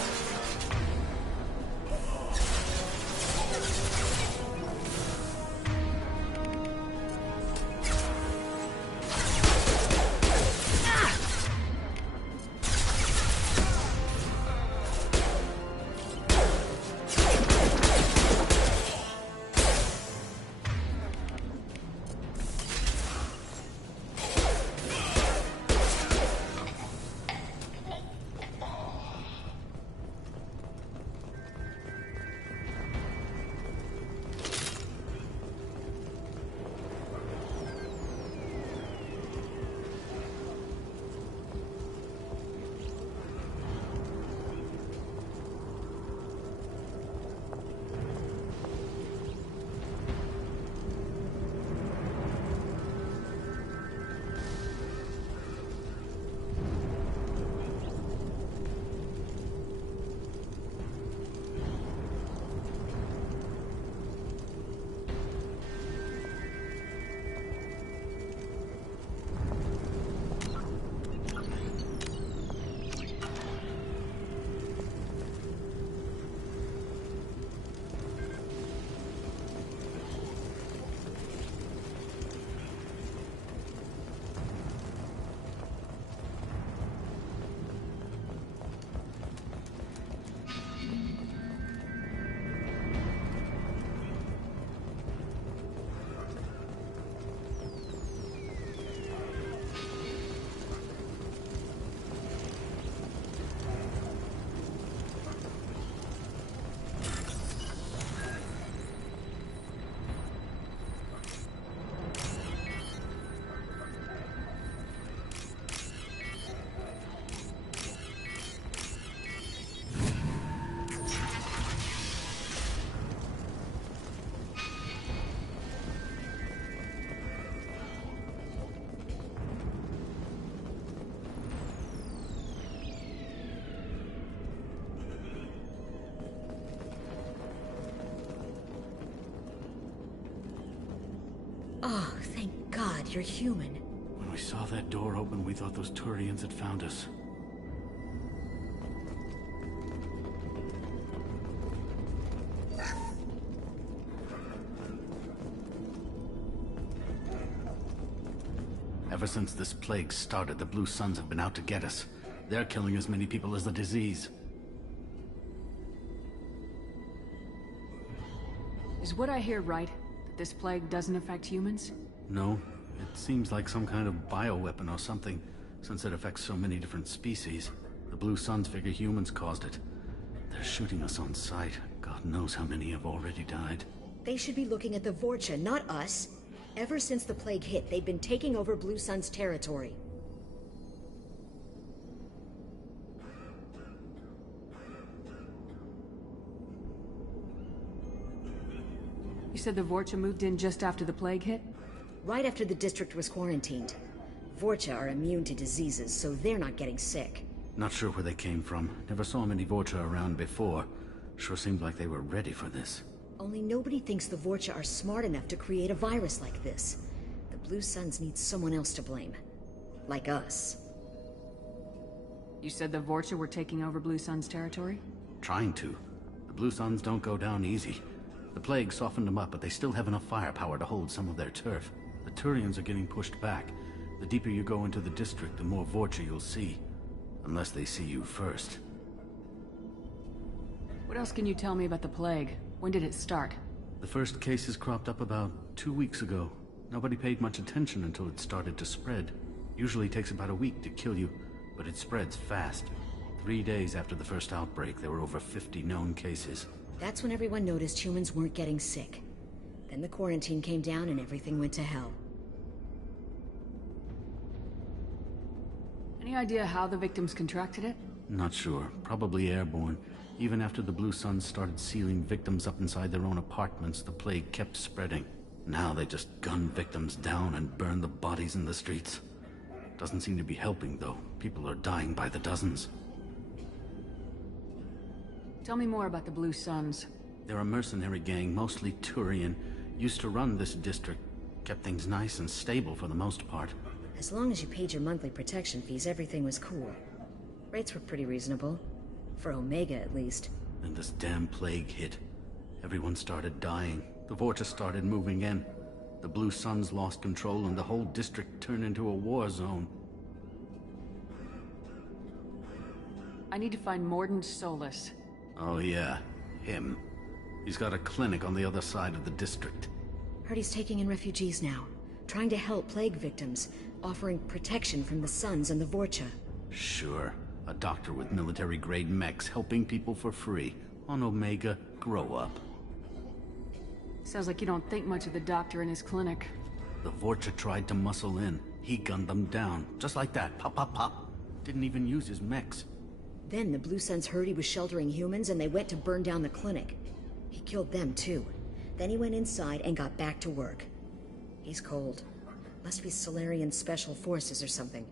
Oh, thank God you're human. When we saw that door open, we thought those Turians had found us. Ever since this plague started, the Blue Suns have been out to get us. They're killing as many people as the disease. Is what I hear right? That this plague doesn't affect humans? No, it seems like some kind of bioweapon or something, since it affects so many different species. The Blue Suns figure humans caused it. They're shooting us on sight. God knows how many have already died. They should be looking at the Vorcha, not us. Ever since the plague hit, they've been taking over Blue Sun's territory. You said the Vorcha moved in just after the plague hit? Right after the district was quarantined. Vorcha are immune to diseases, so they're not getting sick. Not sure where they came from. Never saw many Vorcha around before. Sure seemed like they were ready for this. Only nobody thinks the Vorcha are smart enough to create a virus like this. The Blue Suns need someone else to blame. Like us. You said the Vorcha were taking over Blue Sun's territory? Trying to. The Blue Suns don't go down easy. The plague softened them up, but they still have enough firepower to hold some of their turf. The Turians are getting pushed back. The deeper you go into the district, the more Vorcha you'll see. Unless they see you first. What else can you tell me about the plague? When did it start? The first cases cropped up about 2 weeks ago. Nobody paid much attention until it started to spread. Usually takes about a week to kill you, but it spreads fast. 3 days after the first outbreak, there were over 50 known cases. That's when everyone noticed humans weren't getting sick. Then the quarantine came down and everything went to hell. Any idea how the victims contracted it? Not sure. Probably airborne. Even after the Blue Suns started sealing victims up inside their own apartments, the plague kept spreading. Now they just gun victims down and burn the bodies in the streets. Doesn't seem to be helping, though. People are dying by the dozens. Tell me more about the Blue Suns. They're a mercenary gang, mostly Turian. Used to run this district. Kept things nice and stable for the most part. As long as you paid your monthly protection fees, everything was cool. Rates were pretty reasonable. For Omega, at least. Then this damn plague hit. Everyone started dying. The Vorta started moving in. The Blue Suns lost control and the whole district turned into a war zone. I need to find Mordin Solus. Oh yeah, him. He's got a clinic on the other side of the district. Heard he's taking in refugees now. Trying to help plague victims. Offering protection from the Suns and the Vorcha. Sure. A doctor with military-grade mechs helping people for free. On Omega, grow up. Sounds like you don't think much of the doctor in his clinic. The Vorcha tried to muscle in. He gunned them down. Just like that. Pop, pop, pop. Didn't even use his mechs. Then the Blue Suns heard he was sheltering humans and they went to burn down the clinic. He killed them too. Then he went inside and got back to work. He's cold. Must be Solarian Special Forces or something.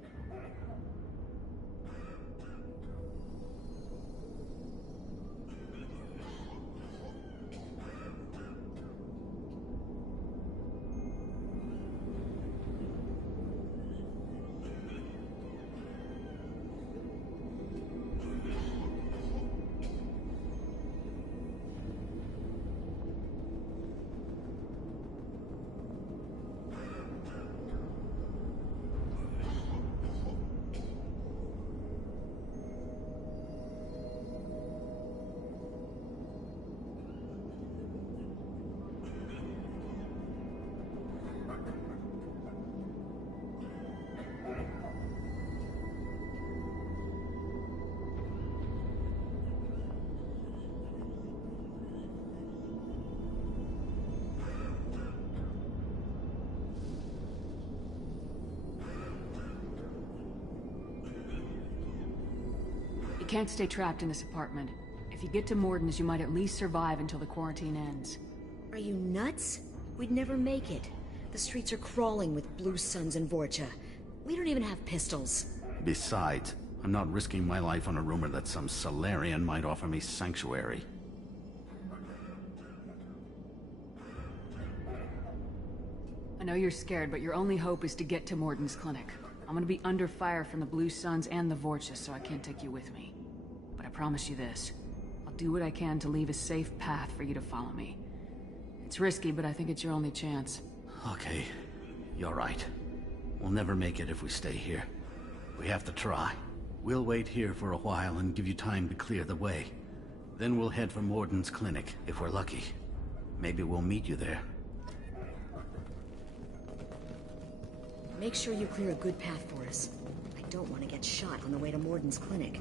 You can't stay trapped in this apartment. If you get to Mordin's, you might at least survive until the quarantine ends. Are you nuts? We'd never make it. The streets are crawling with Blue Suns and Vorcha. We don't even have pistols. Besides, I'm not risking my life on a rumor that some Solarian might offer me sanctuary. I know you're scared, but your only hope is to get to Mordin's clinic. I'm gonna be under fire from the Blue Suns and the Vorcha, so I can't take you with me. But I promise you this. I'll do what I can to leave a safe path for you to follow me. It's risky, but I think it's your only chance. Okay, you're right. We'll never make it if we stay here. We have to try. We'll wait here for a while and give you time to clear the way. Then we'll head for Mordin's clinic, if we're lucky. Maybe we'll meet you there. Make sure you clear a good path for us. I don't want to get shot on the way to Mordin's clinic.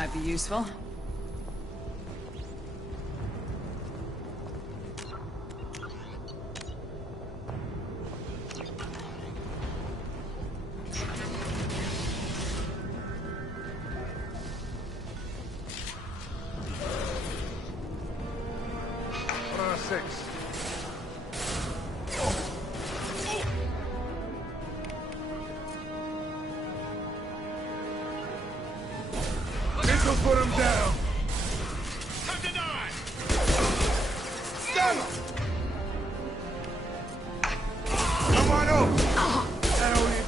might be useful. Put him down! Time to die! Stun him! Come on over! That only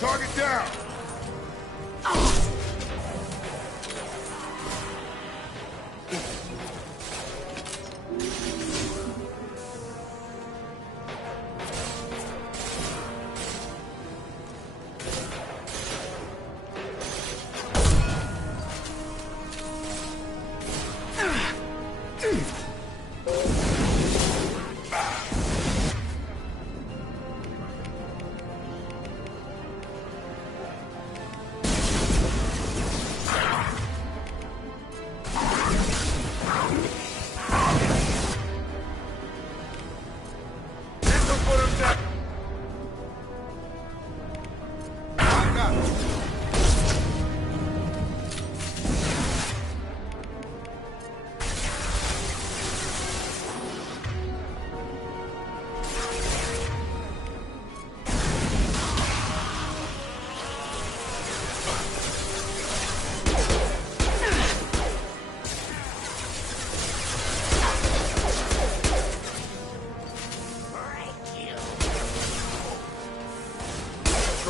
Target down!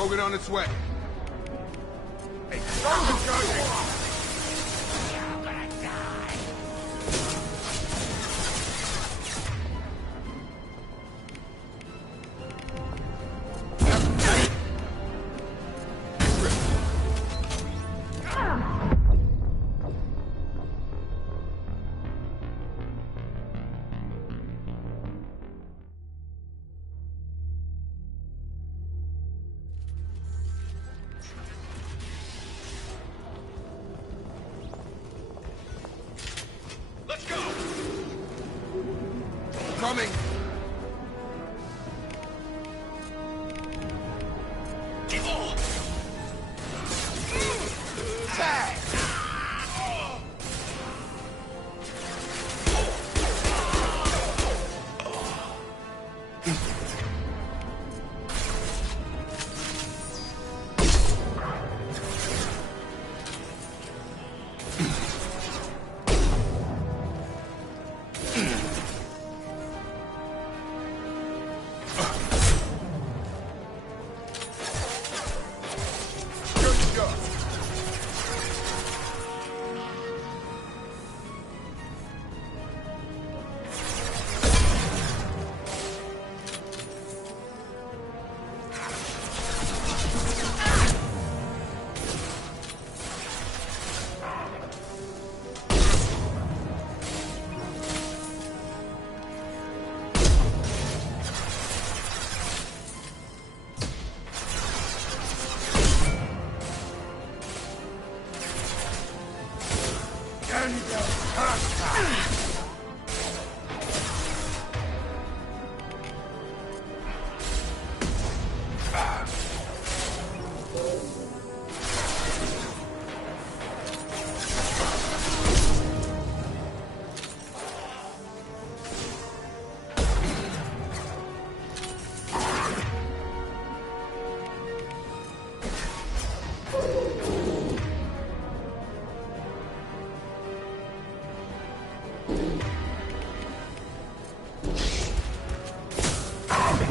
Get on its way. Hey, start the charging! You're gonna die. Coming! Tag!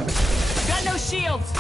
Got no shields!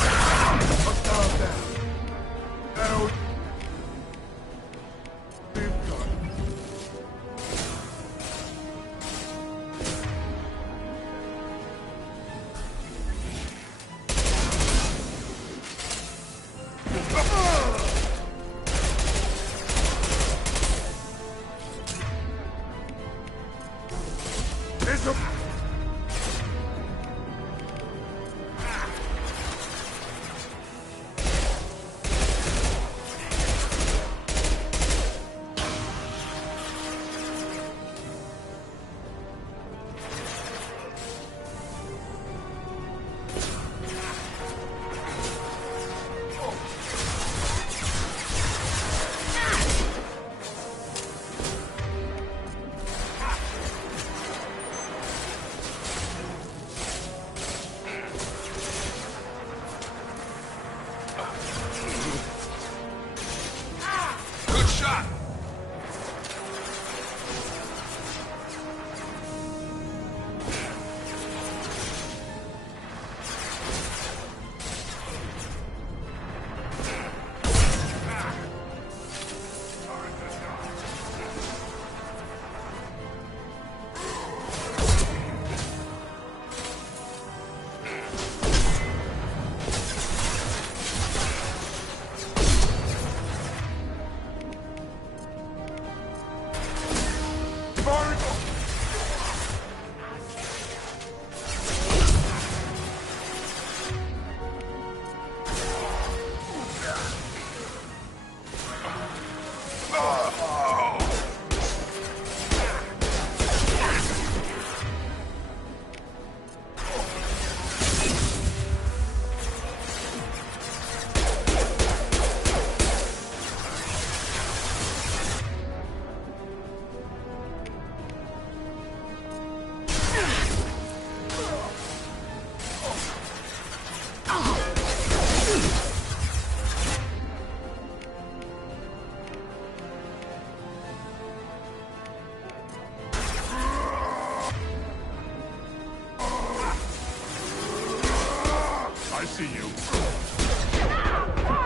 I see you.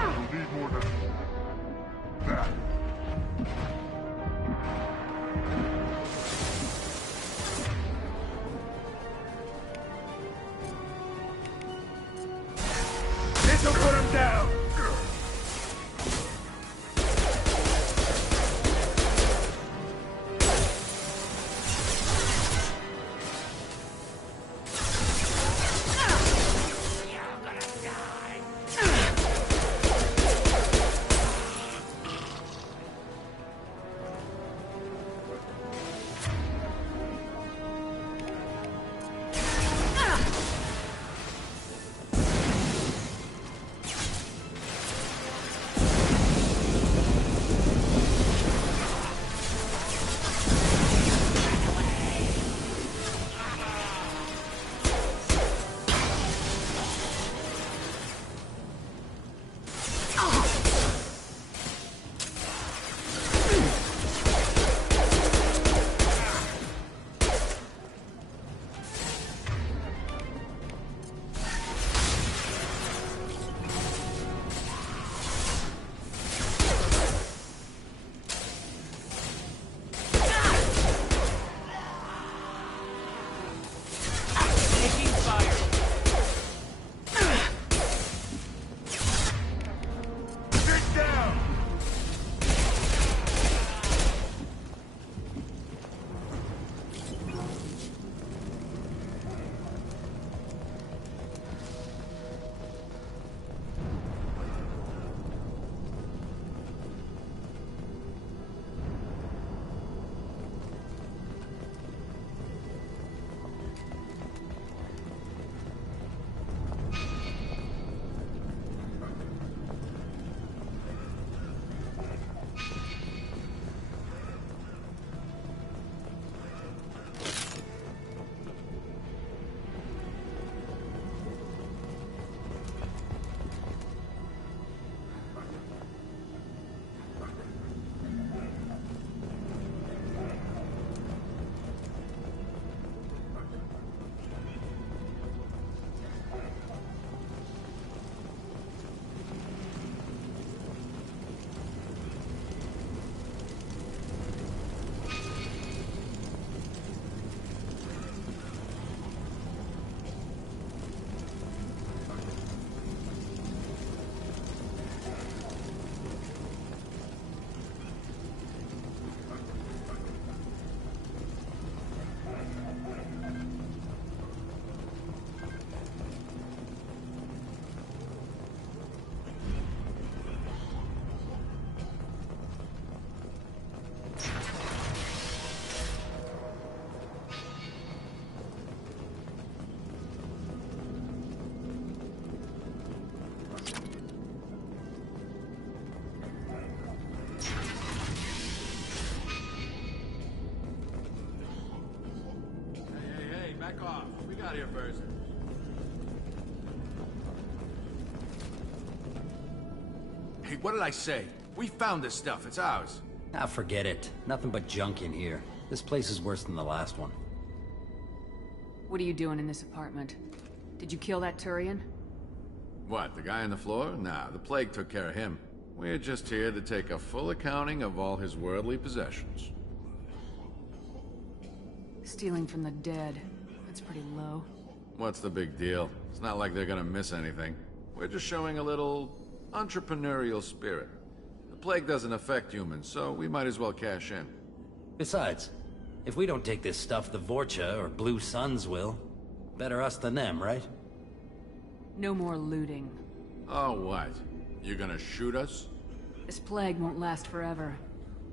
You'll need more than that. This'll put him down! out here first. Hey, what did I say? We found this stuff. It's ours. Ah, forget it. Nothing but junk in here. This place is worse than the last one. What are you doing in this apartment? Did you kill that Turian? What, the guy on the floor? Nah, the plague took care of him. We're just here to take a full accounting of all his worldly possessions. Stealing from the dead. That's pretty low. What's the big deal? It's not like they're gonna miss anything. We're just showing a little entrepreneurial spirit. The plague doesn't affect humans, so we might as well cash in. Besides, if we don't take this stuff, the Vorcha or Blue Suns will. Better us than them, right? No more looting. Oh, what? You gonna shoot us? This plague won't last forever.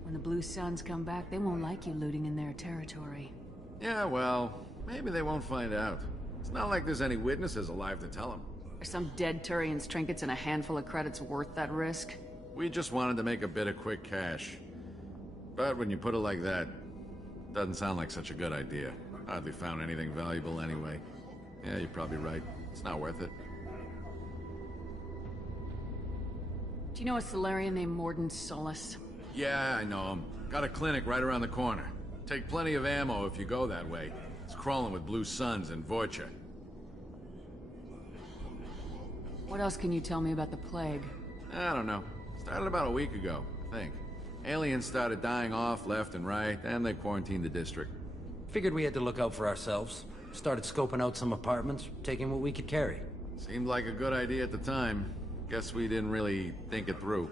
When the Blue Suns come back, they won't like you looting in their territory. Yeah, well, maybe they won't find out. It's not like there's any witnesses alive to tell them. Are some dead Turian's trinkets and a handful of credits worth that risk? We just wanted to make a bit of quick cash. But when you put it like that, doesn't sound like such a good idea. Hardly found anything valuable anyway. Yeah, you're probably right. It's not worth it. Do you know a Solarian named Morden Solus? Yeah, I know him. Got a clinic right around the corner. Take plenty of ammo if you go that way. It's crawling with Blue Suns and Vorcha. What else can you tell me about the plague? I don't know. Started about a week ago, I think. Aliens started dying off left and right, and they quarantined the district. Figured we had to look out for ourselves. Started scoping out some apartments, taking what we could carry. Seemed like a good idea at the time. Guess we didn't really think it through.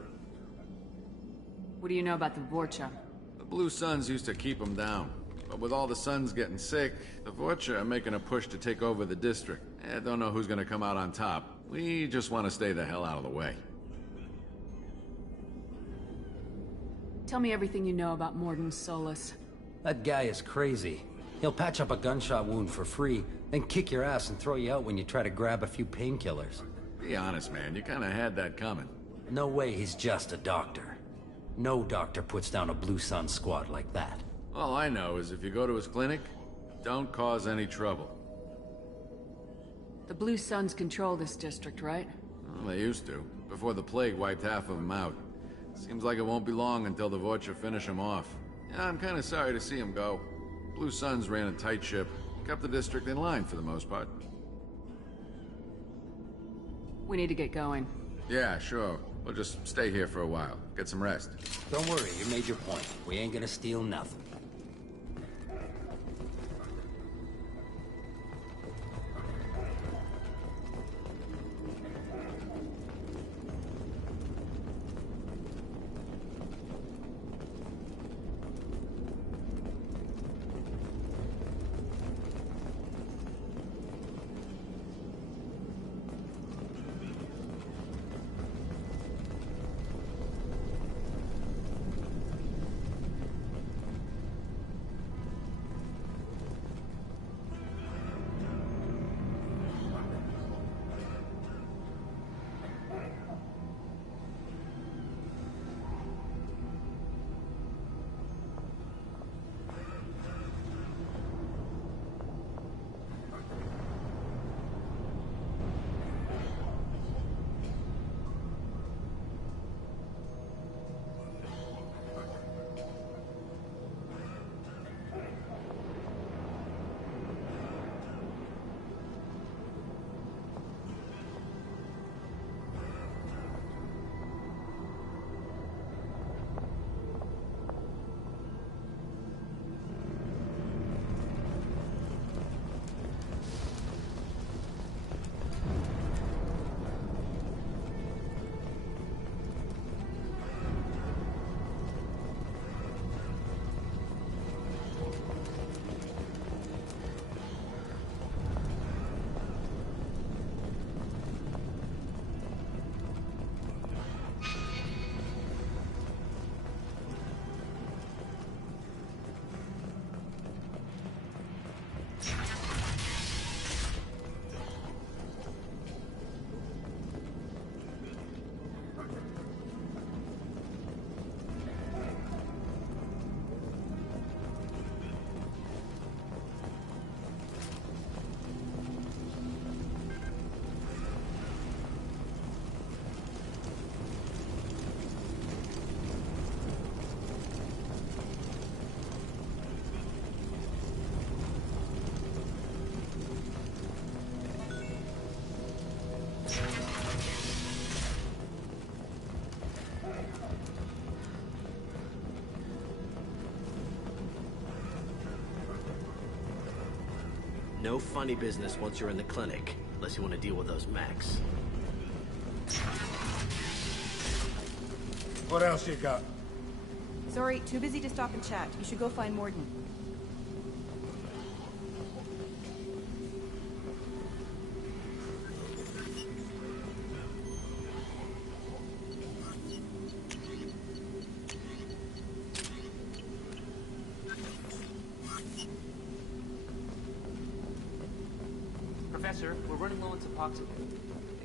What do you know about the Vorcha? The Blue Suns used to keep them down. But with all the Suns getting sick, the Vorcha are making a push to take over the district. I don't know who's gonna come out on top. We just want to stay the hell out of the way. Tell me everything you know about Morden Solus. That guy is crazy. He'll patch up a gunshot wound for free, then kick your ass and throw you out when you try to grab a few painkillers. Be honest, man. You kinda had that coming. No way he's just a doctor. No doctor puts down a Blue Sun squad like that. All I know is if you go to his clinic, don't cause any trouble. The Blue Suns control this district, right? Well, they used to, before the plague wiped half of them out. Seems like it won't be long until the Vorcha finish him off. Yeah, I'm kinda sorry to see him go. Blue Suns ran a tight ship, kept the district in line for the most part. We need to get going. Yeah, sure. We'll just stay here for a while. Get some rest. Don't worry, you made your point. We ain't gonna steal nothing. no funny business once you're in the clinic, unless you want to deal with those mechs. What else you got? Sorry, too busy to stop and chat. You should go find Morden. Professor, we're running low on Suboxone.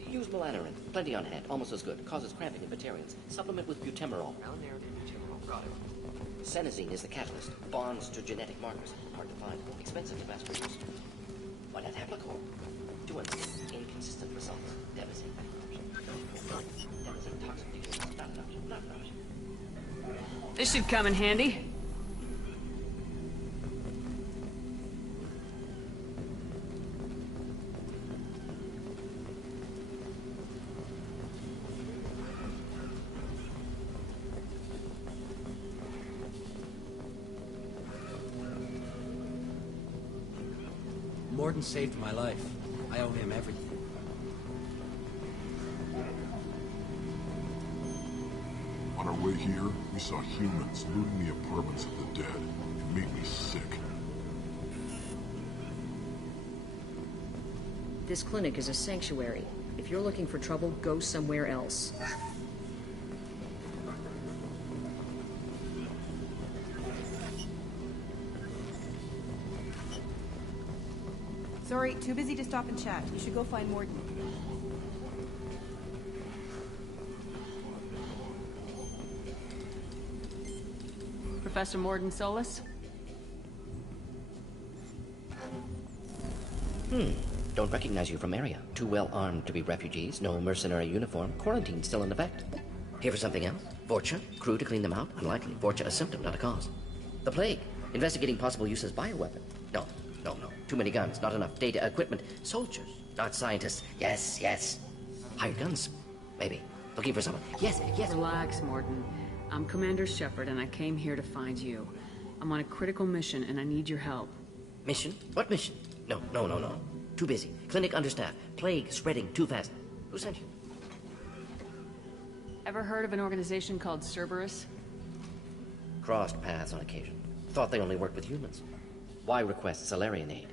Use melanorin. Plenty on hand. Almost as good. Causes cramping in vegetarians. Supplement with butemerol. Melanorin and butemerol. Got it. Senesine is the catalyst. Bonds to genetic markers. Hard to find. Expensive to mass produce. Why not Haplocore? 2 inconsistent results. Devastating. Devastating toxic details. Not enough. Not enough. This should come in handy. Morden saved my life. I owe him everything. On our way here, we saw humans looting the apartments of the dead. It made me sick. This clinic is a sanctuary. If you're looking for trouble, go somewhere else. Sorry, too busy to stop and chat. You should go find Morden. Professor Morden Solus? Don't recognize you from area. Too well armed to be refugees. No mercenary uniform. Quarantine still in effect. Here for something else? Vorcha? Crew to clean them out? Unlikely. Vorcha a symptom, not a cause. The plague. Investigating possible use as bioweapon. No. Too many guns, not enough data, equipment. Soldiers, not scientists. Yes. Hired guns, maybe. Looking for someone. Yes. Relax, Morden. I'm Commander Shepard, and I came here to find you. I'm on a critical mission, and I need your help. Mission? What mission? No. Too busy. Clinic understaffed. Plague spreading too fast. Who sent you? Ever heard of an organization called Cerberus? Crossed paths on occasion. Thought they only worked with humans. Why request Salarian aid?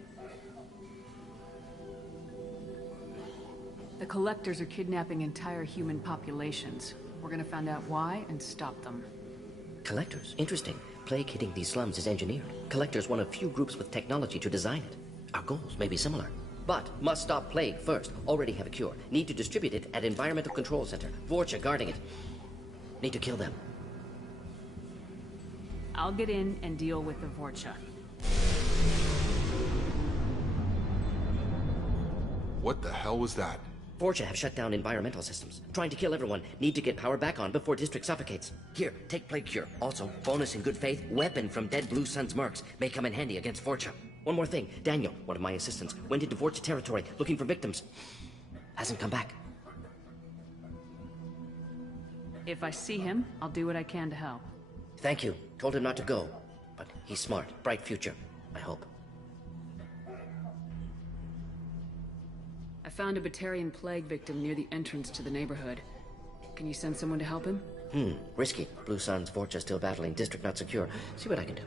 The Collectors are kidnapping entire human populations. We're gonna find out why and stop them. Collectors? Interesting. Plague hitting these slums is engineered. Collectors one of few groups with technology to design it. Our goals may be similar. But must stop plague first. Already have a cure. Need to distribute it at Environmental Control Center. Vorcha guarding it. Need to kill them. I'll get in and deal with the Vorcha. What the hell was that? Vorcha have shut down environmental systems. Trying to kill everyone. Need to get power back on before District suffocates. Here, take Plague Cure. Also, bonus in good faith, weapon from dead Blue Sun's mercs. May come in handy against Vorcha. One more thing. Daniel, one of my assistants, went into Vorcha territory looking for victims. Hasn't come back. If I see him, I'll do what I can to help. Thank you. Told him not to go. But he's smart. Bright future. I hope. I found a Batarian plague victim near the entrance to the neighborhood. Can you send someone to help him? Risky. Blue Sun's Vorcha still battling. District not secure. See what I can do.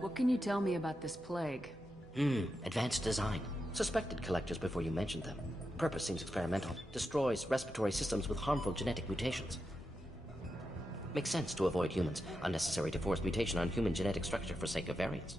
What can you tell me about this plague? Advanced design. Suspected collectors before you mentioned them. Purpose seems experimental. Destroys respiratory systems with harmful genetic mutations. Makes sense to avoid humans. Unnecessary to force mutation on human genetic structure for sake of variance.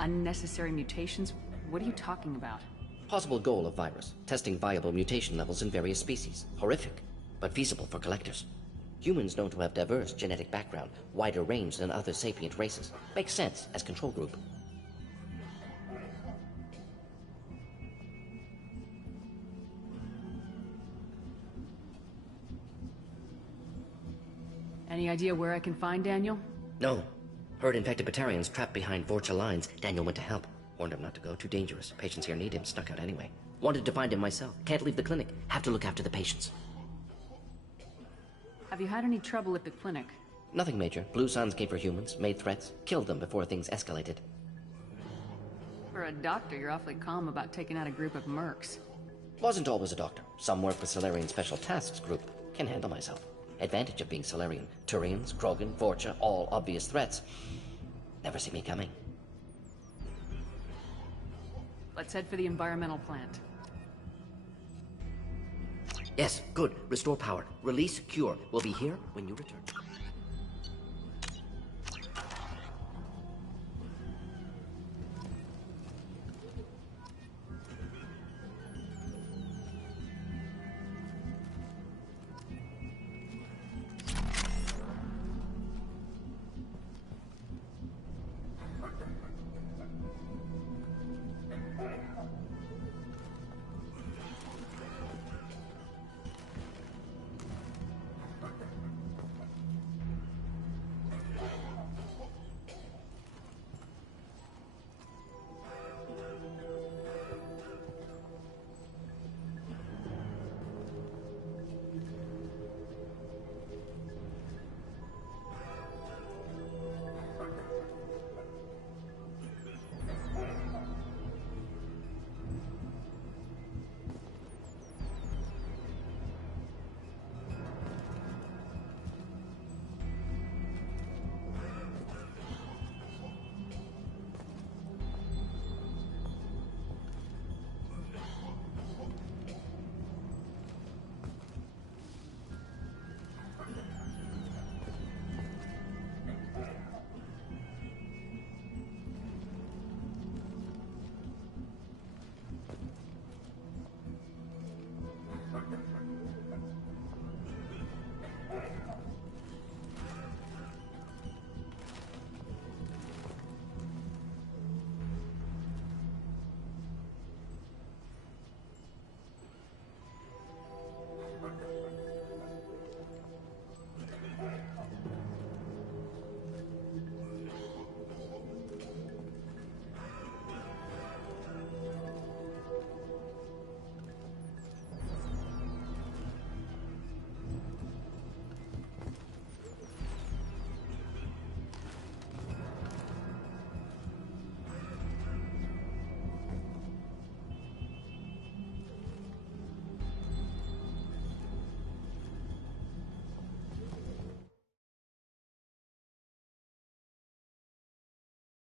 Unnecessary mutations? What are you talking about? Possible goal of virus, testing viable mutation levels in various species. Horrific, but feasible for collectors. Humans known to have diverse genetic background, wider range than other sapient races. Makes sense as control group. Any idea where I can find Daniel? No. Heard infected Batarians trapped behind Vorcha lines. Daniel went to help. Warned him not to go, too dangerous. Patients here need him, stuck out anyway. Wanted to find him myself. Can't leave the clinic. Have to look after the patients. Have you had any trouble at the clinic? Nothing major. Blue Suns came for humans, made threats, killed them before things escalated. For a doctor, you're awfully calm about taking out a group of mercs. Wasn't always a doctor. Some work with Solarian Special Tasks Group. Can handle myself. Advantage of being Solarian. Turians, Krogan, Vorcha, all obvious threats. Never see me coming. Let's head for the environmental plant. Yes, good. Restore power. Release cure. We'll be here when you return.